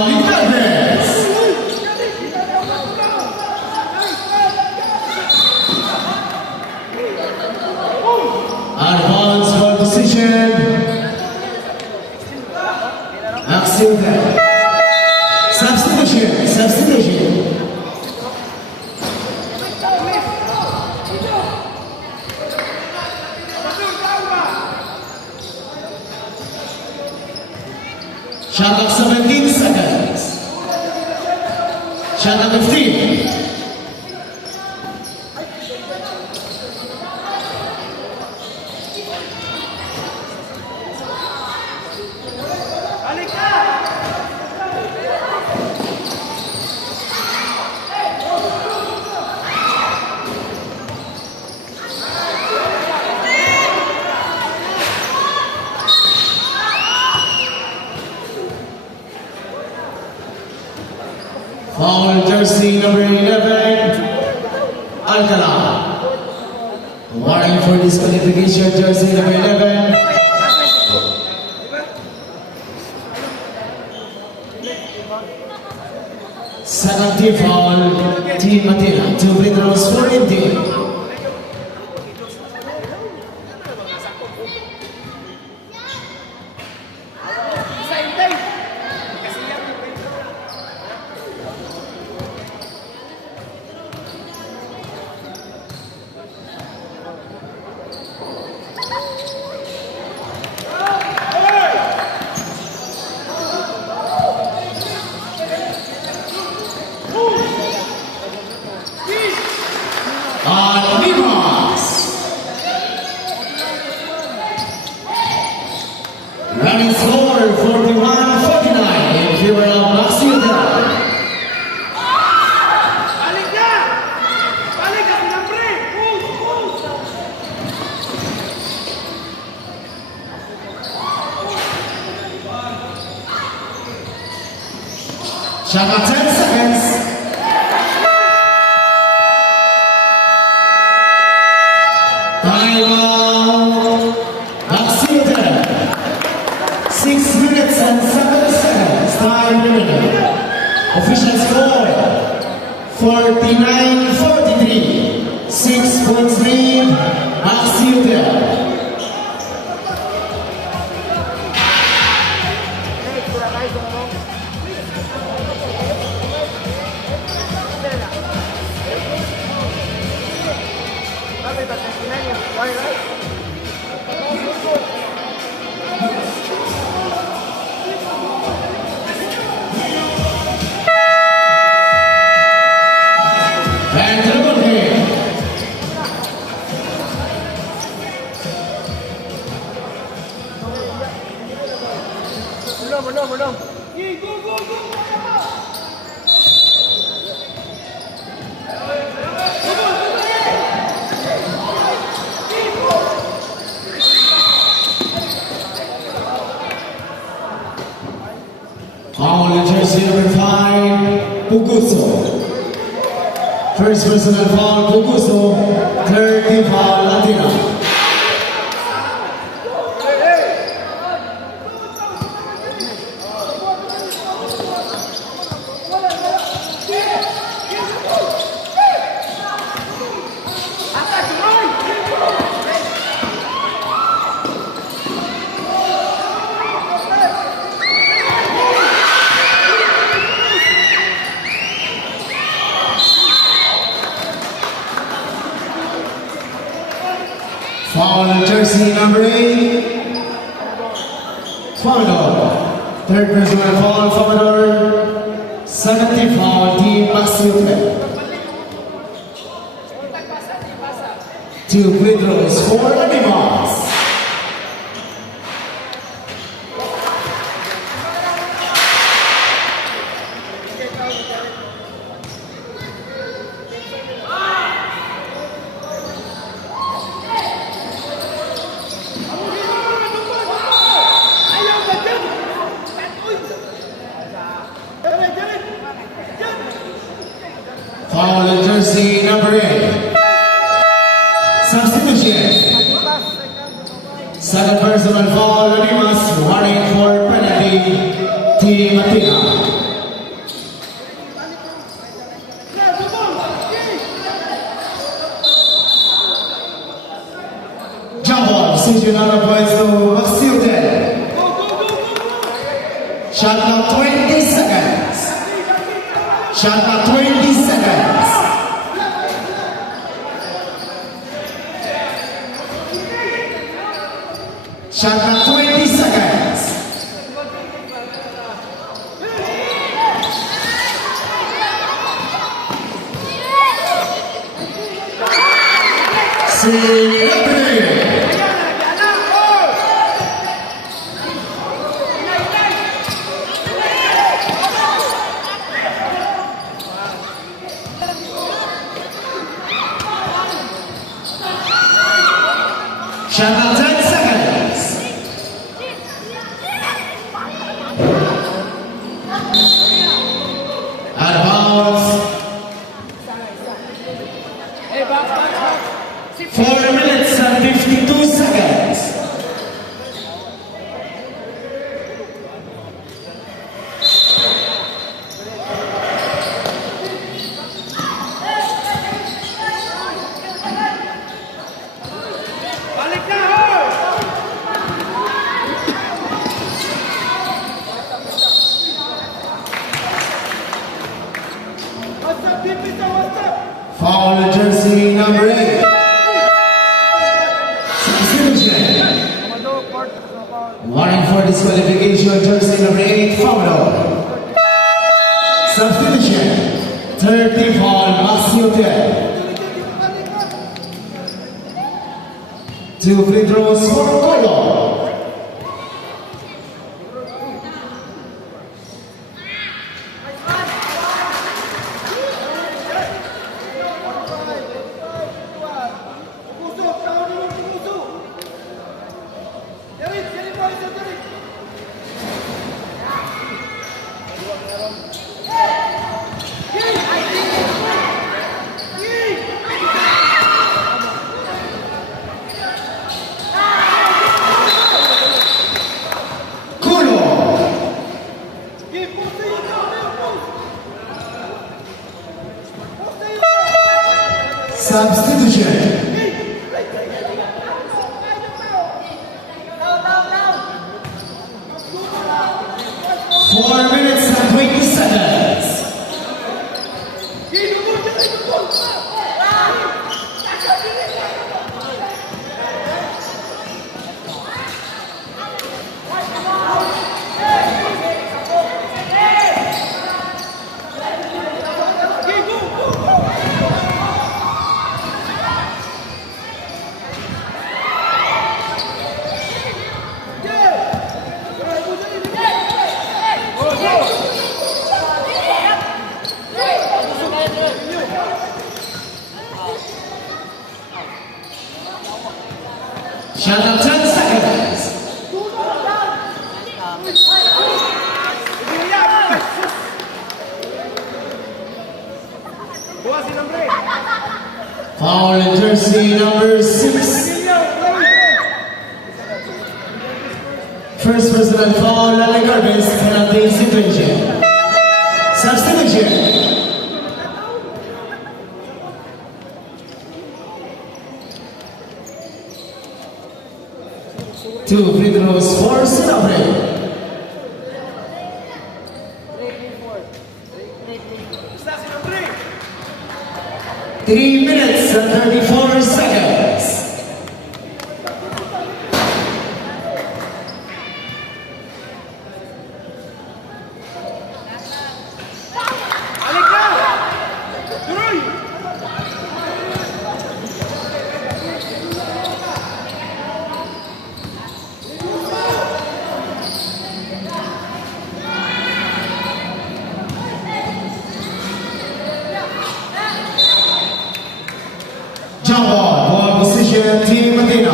Defense. Advance ball position. Axel there. Substitution. Substitution. Shot clock 17 seconds. Shot clock 15. Balik na! Foul jersey number 11, Alcala. Warning for disqualification, jersey number 11. Second team foul, Team Athena. 2 free throws for Indy. Running score 41-49 in favor of Maxilda. Balik ka! Balik ka, siyempre! Push! Shot at 10 seconds. Timeout. Maxilda. 6 minutes and 7 seconds. Time remaining. Official score 49-43. 6 points lead. Maxilda. And double hit. Belum. Go! Foul in jersey number 5, Puguso. First personal foul, Puguso. Third team foul, Latina. Foul in jersey number 8, Famador. Third personal foul, Famador. Second team foul, Team Maxilda. 2 free throws for Animals. Foul in jersey number 8. Substitution. Second personal foul, Animas. Warning for penalty, Team Athena. Jump ball, decision on the points to Maxilda. Shot clock 20 seconds. Shot clock 20 seconds. Shot clock 20 seconds. Shot clock 10 seconds. Out of bounds. Warning for disqualification, jersey number 8, Fauno. Substitution, 30 foul, Maxi Hotel. 2 free throws for Colo. Substitution. 4 minutes and 20 seconds. Shut up, 10 seconds. Foul in jersey number 6. First personal foul, Lale Garbis, penalty situation. Substitution. 2 free throws for Sinobre. 3 minutes and 34 seconds. Jump ball, ball position, Team Medina.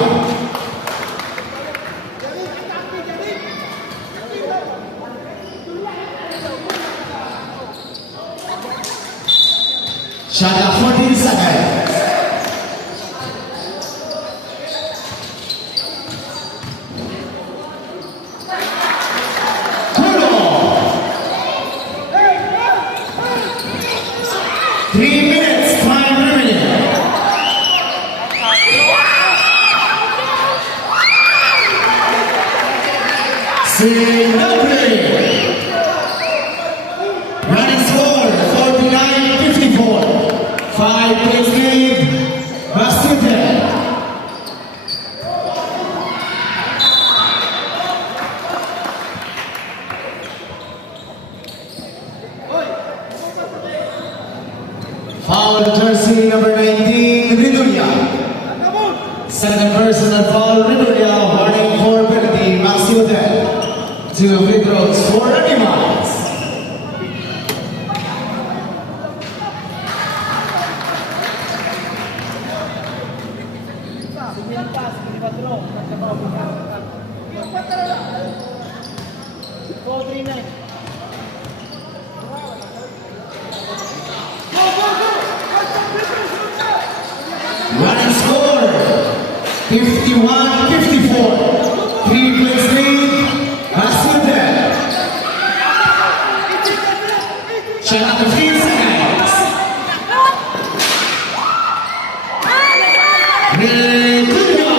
Shot at 14 seconds. Kulo. 3 minutes, time remaining. Sinobre. Running score 49-54. 5 points lead. Basket. Foul jersey number 19, Ridulia. Second personal foul, Ridulia. Warning for penalty, Maxi Hotel. 2 free throws for Animals. Running score 51-54. 3 points lead. Maxi Hotel. Shot at 15 seconds. Ridulia.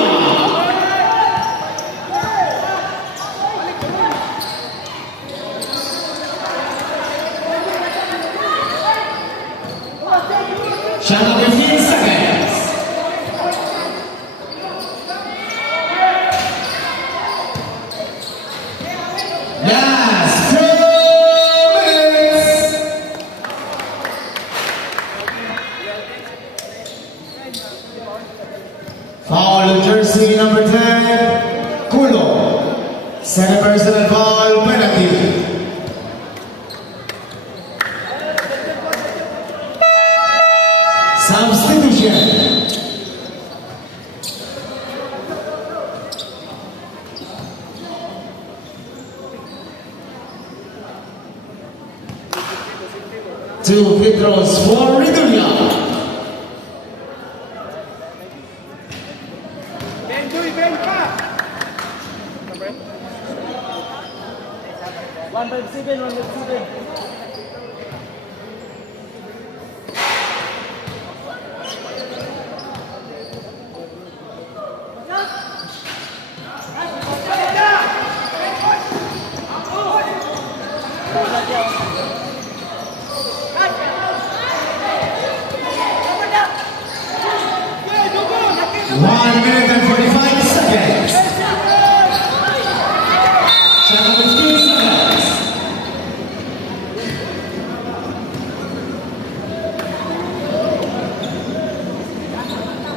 Shot at 15 seconds. Last 2 minutes. Foul jersey number 10, Kulo. Second personal foul, penalty. Substitution. Two free throws for Ridulia. Ben, Joy, Ben pa! 157, 157. One minute and 45 seconds. 15 seconds.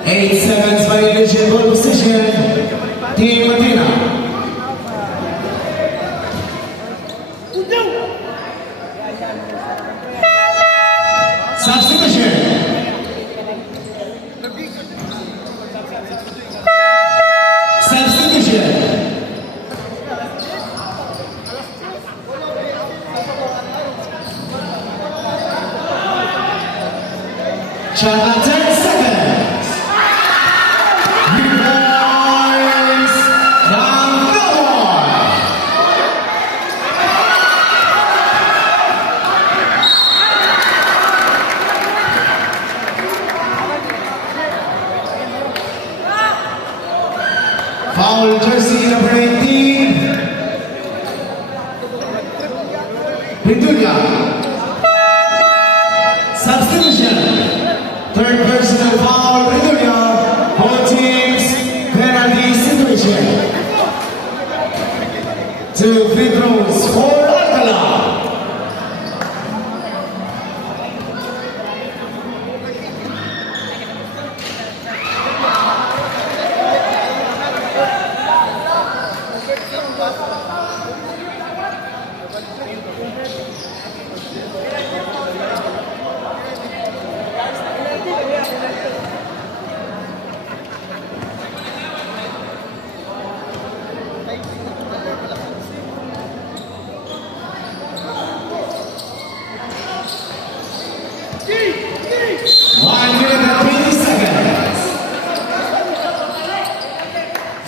Eight seconds violation, ball position. Team Athena. Substitution. Substitution. Shot 10 seconds. Reverse. Now go on. Foul jersey number 18. Ridulia. Substitution. Third personal foul, Ridulia. Both teams, penalty situation. Two free throws for Alcala. One minute and 20 seconds.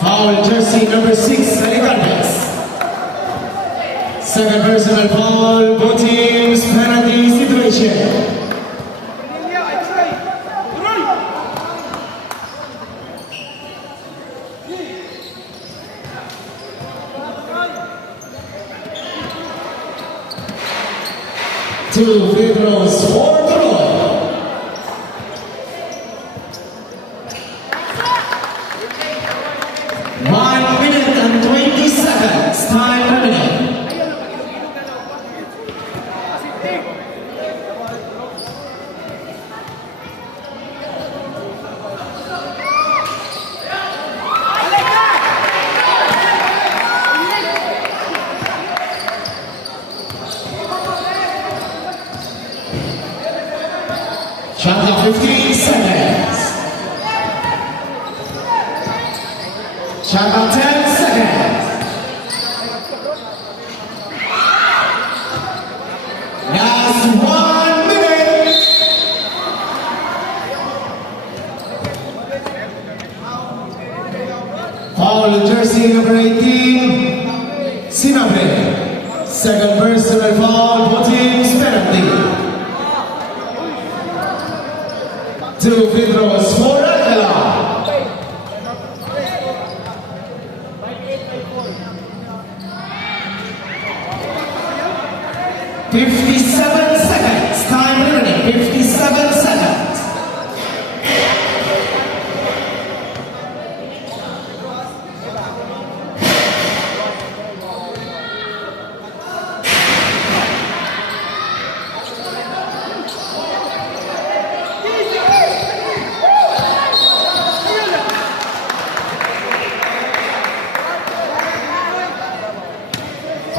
Foul jersey number 6, Alcaldes. Second personal foul, both teams, penalty situation. Two free throws for Troy. One minute and 20 seconds. Time remaining. Shot clock 15 seconds. Shot clock 10 seconds. Last 1 minute. Foul jersey number 18, Sinabre. Second personal foul, both teams penalty. Two free throws for Alcala. $57 seconds. Time remaining. 57 seconds.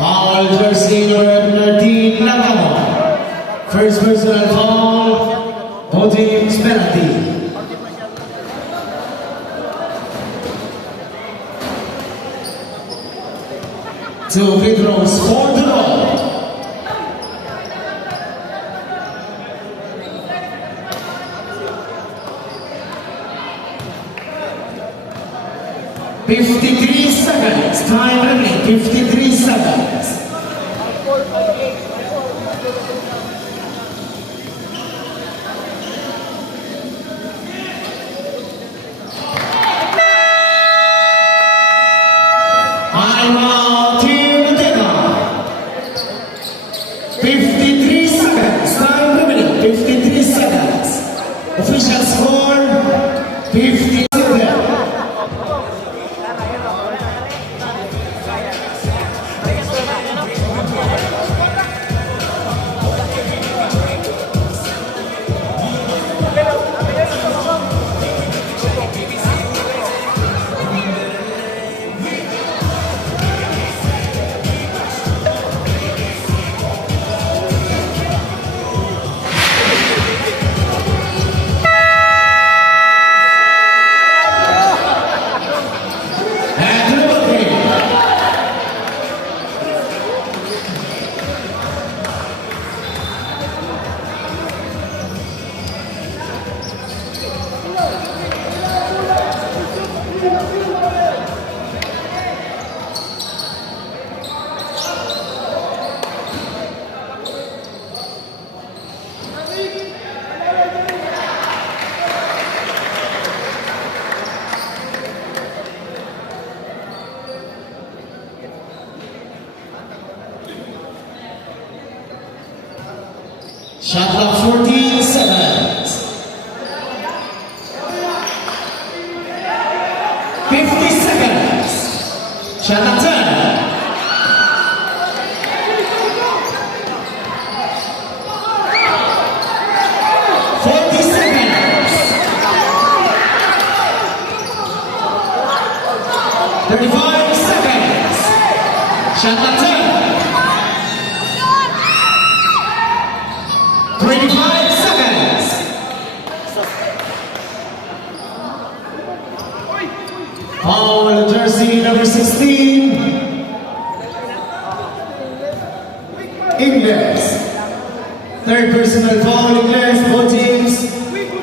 Foul jersey number 13, Nakamo. First personal foul, both teams penalty. Two free throws for the ball. $53 seconds. Time remaining. 53 seconds. Timeout, Team Denmark. 53 seconds. Time remaining. 53 seconds. Official score 50 seconds. Shot clock 14 seconds. 50 seconds. Shot clock 10. 40 seconds. 35 seconds. Shot clock 10. 25 seconds. Foul jersey number 16. Ingles. Third personal foul, Ingles, both teams.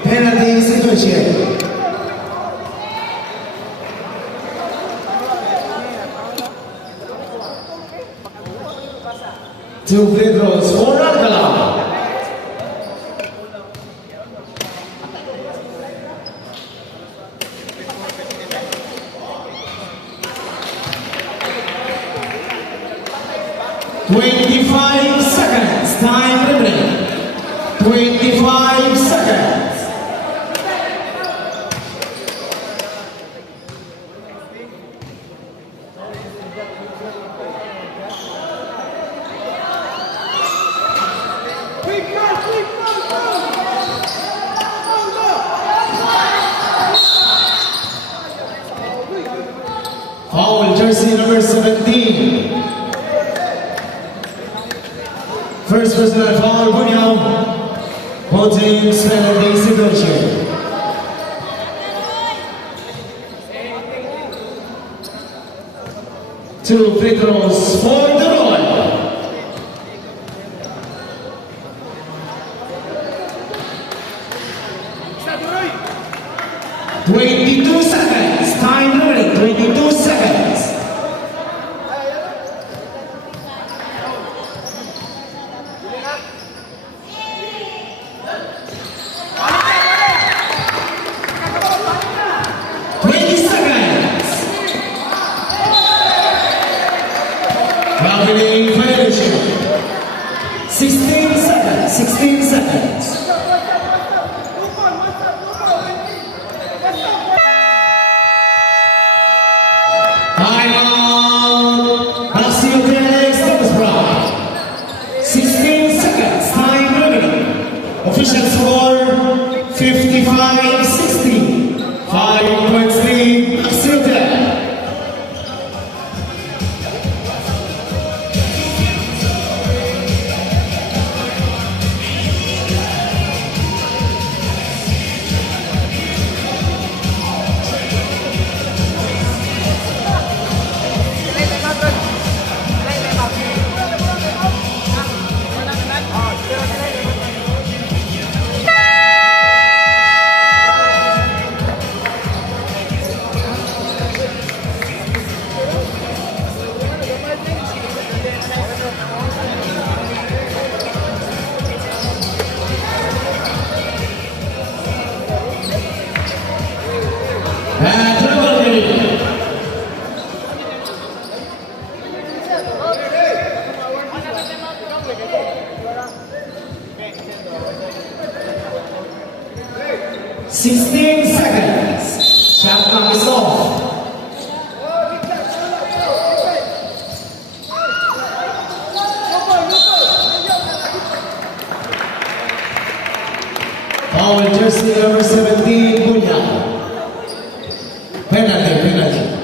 Penalty situation. Two free throws for Alcala. $25 seconds. Time remaining. 25 seconds. Foul jersey number 17. First personal foul, Bunyaw. Both teams penalty situation. Two free throws for the Royal. $22 seconds. Time remaining. 22 seconds. Balcony violation. 16 seconds. 16 seconds. Timeout. Maximo Felix, Thomas Brown. 16 seconds. Time remaining. Official score 55-60. 5 points lead. Maximo Felix. 16 seconds. Shot clock is off. Foul jersey number 17, Bunya. Penalty, penalty.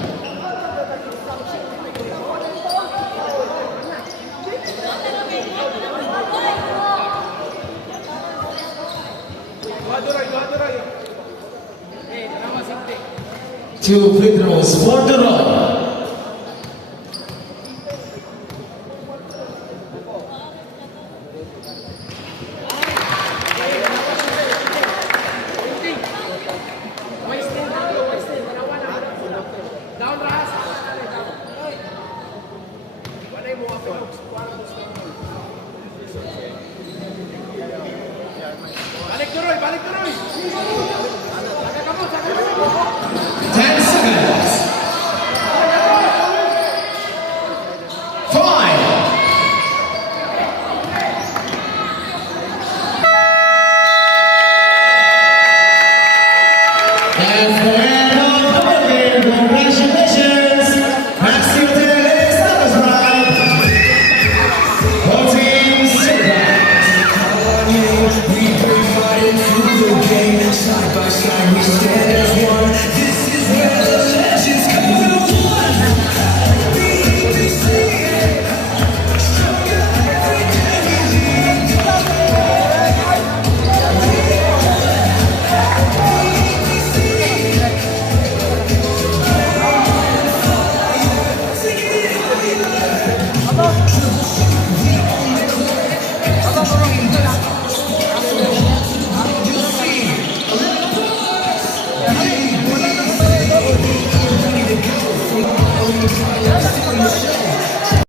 Two free throws for the Roy. Balik tuloy, balik tuloy. 10 seconds. 5. That's the end of the game. Congratulations. Maxi Hotel Stars Ride. Both teams Side by side, we stand as one. This is where the legends come to one. We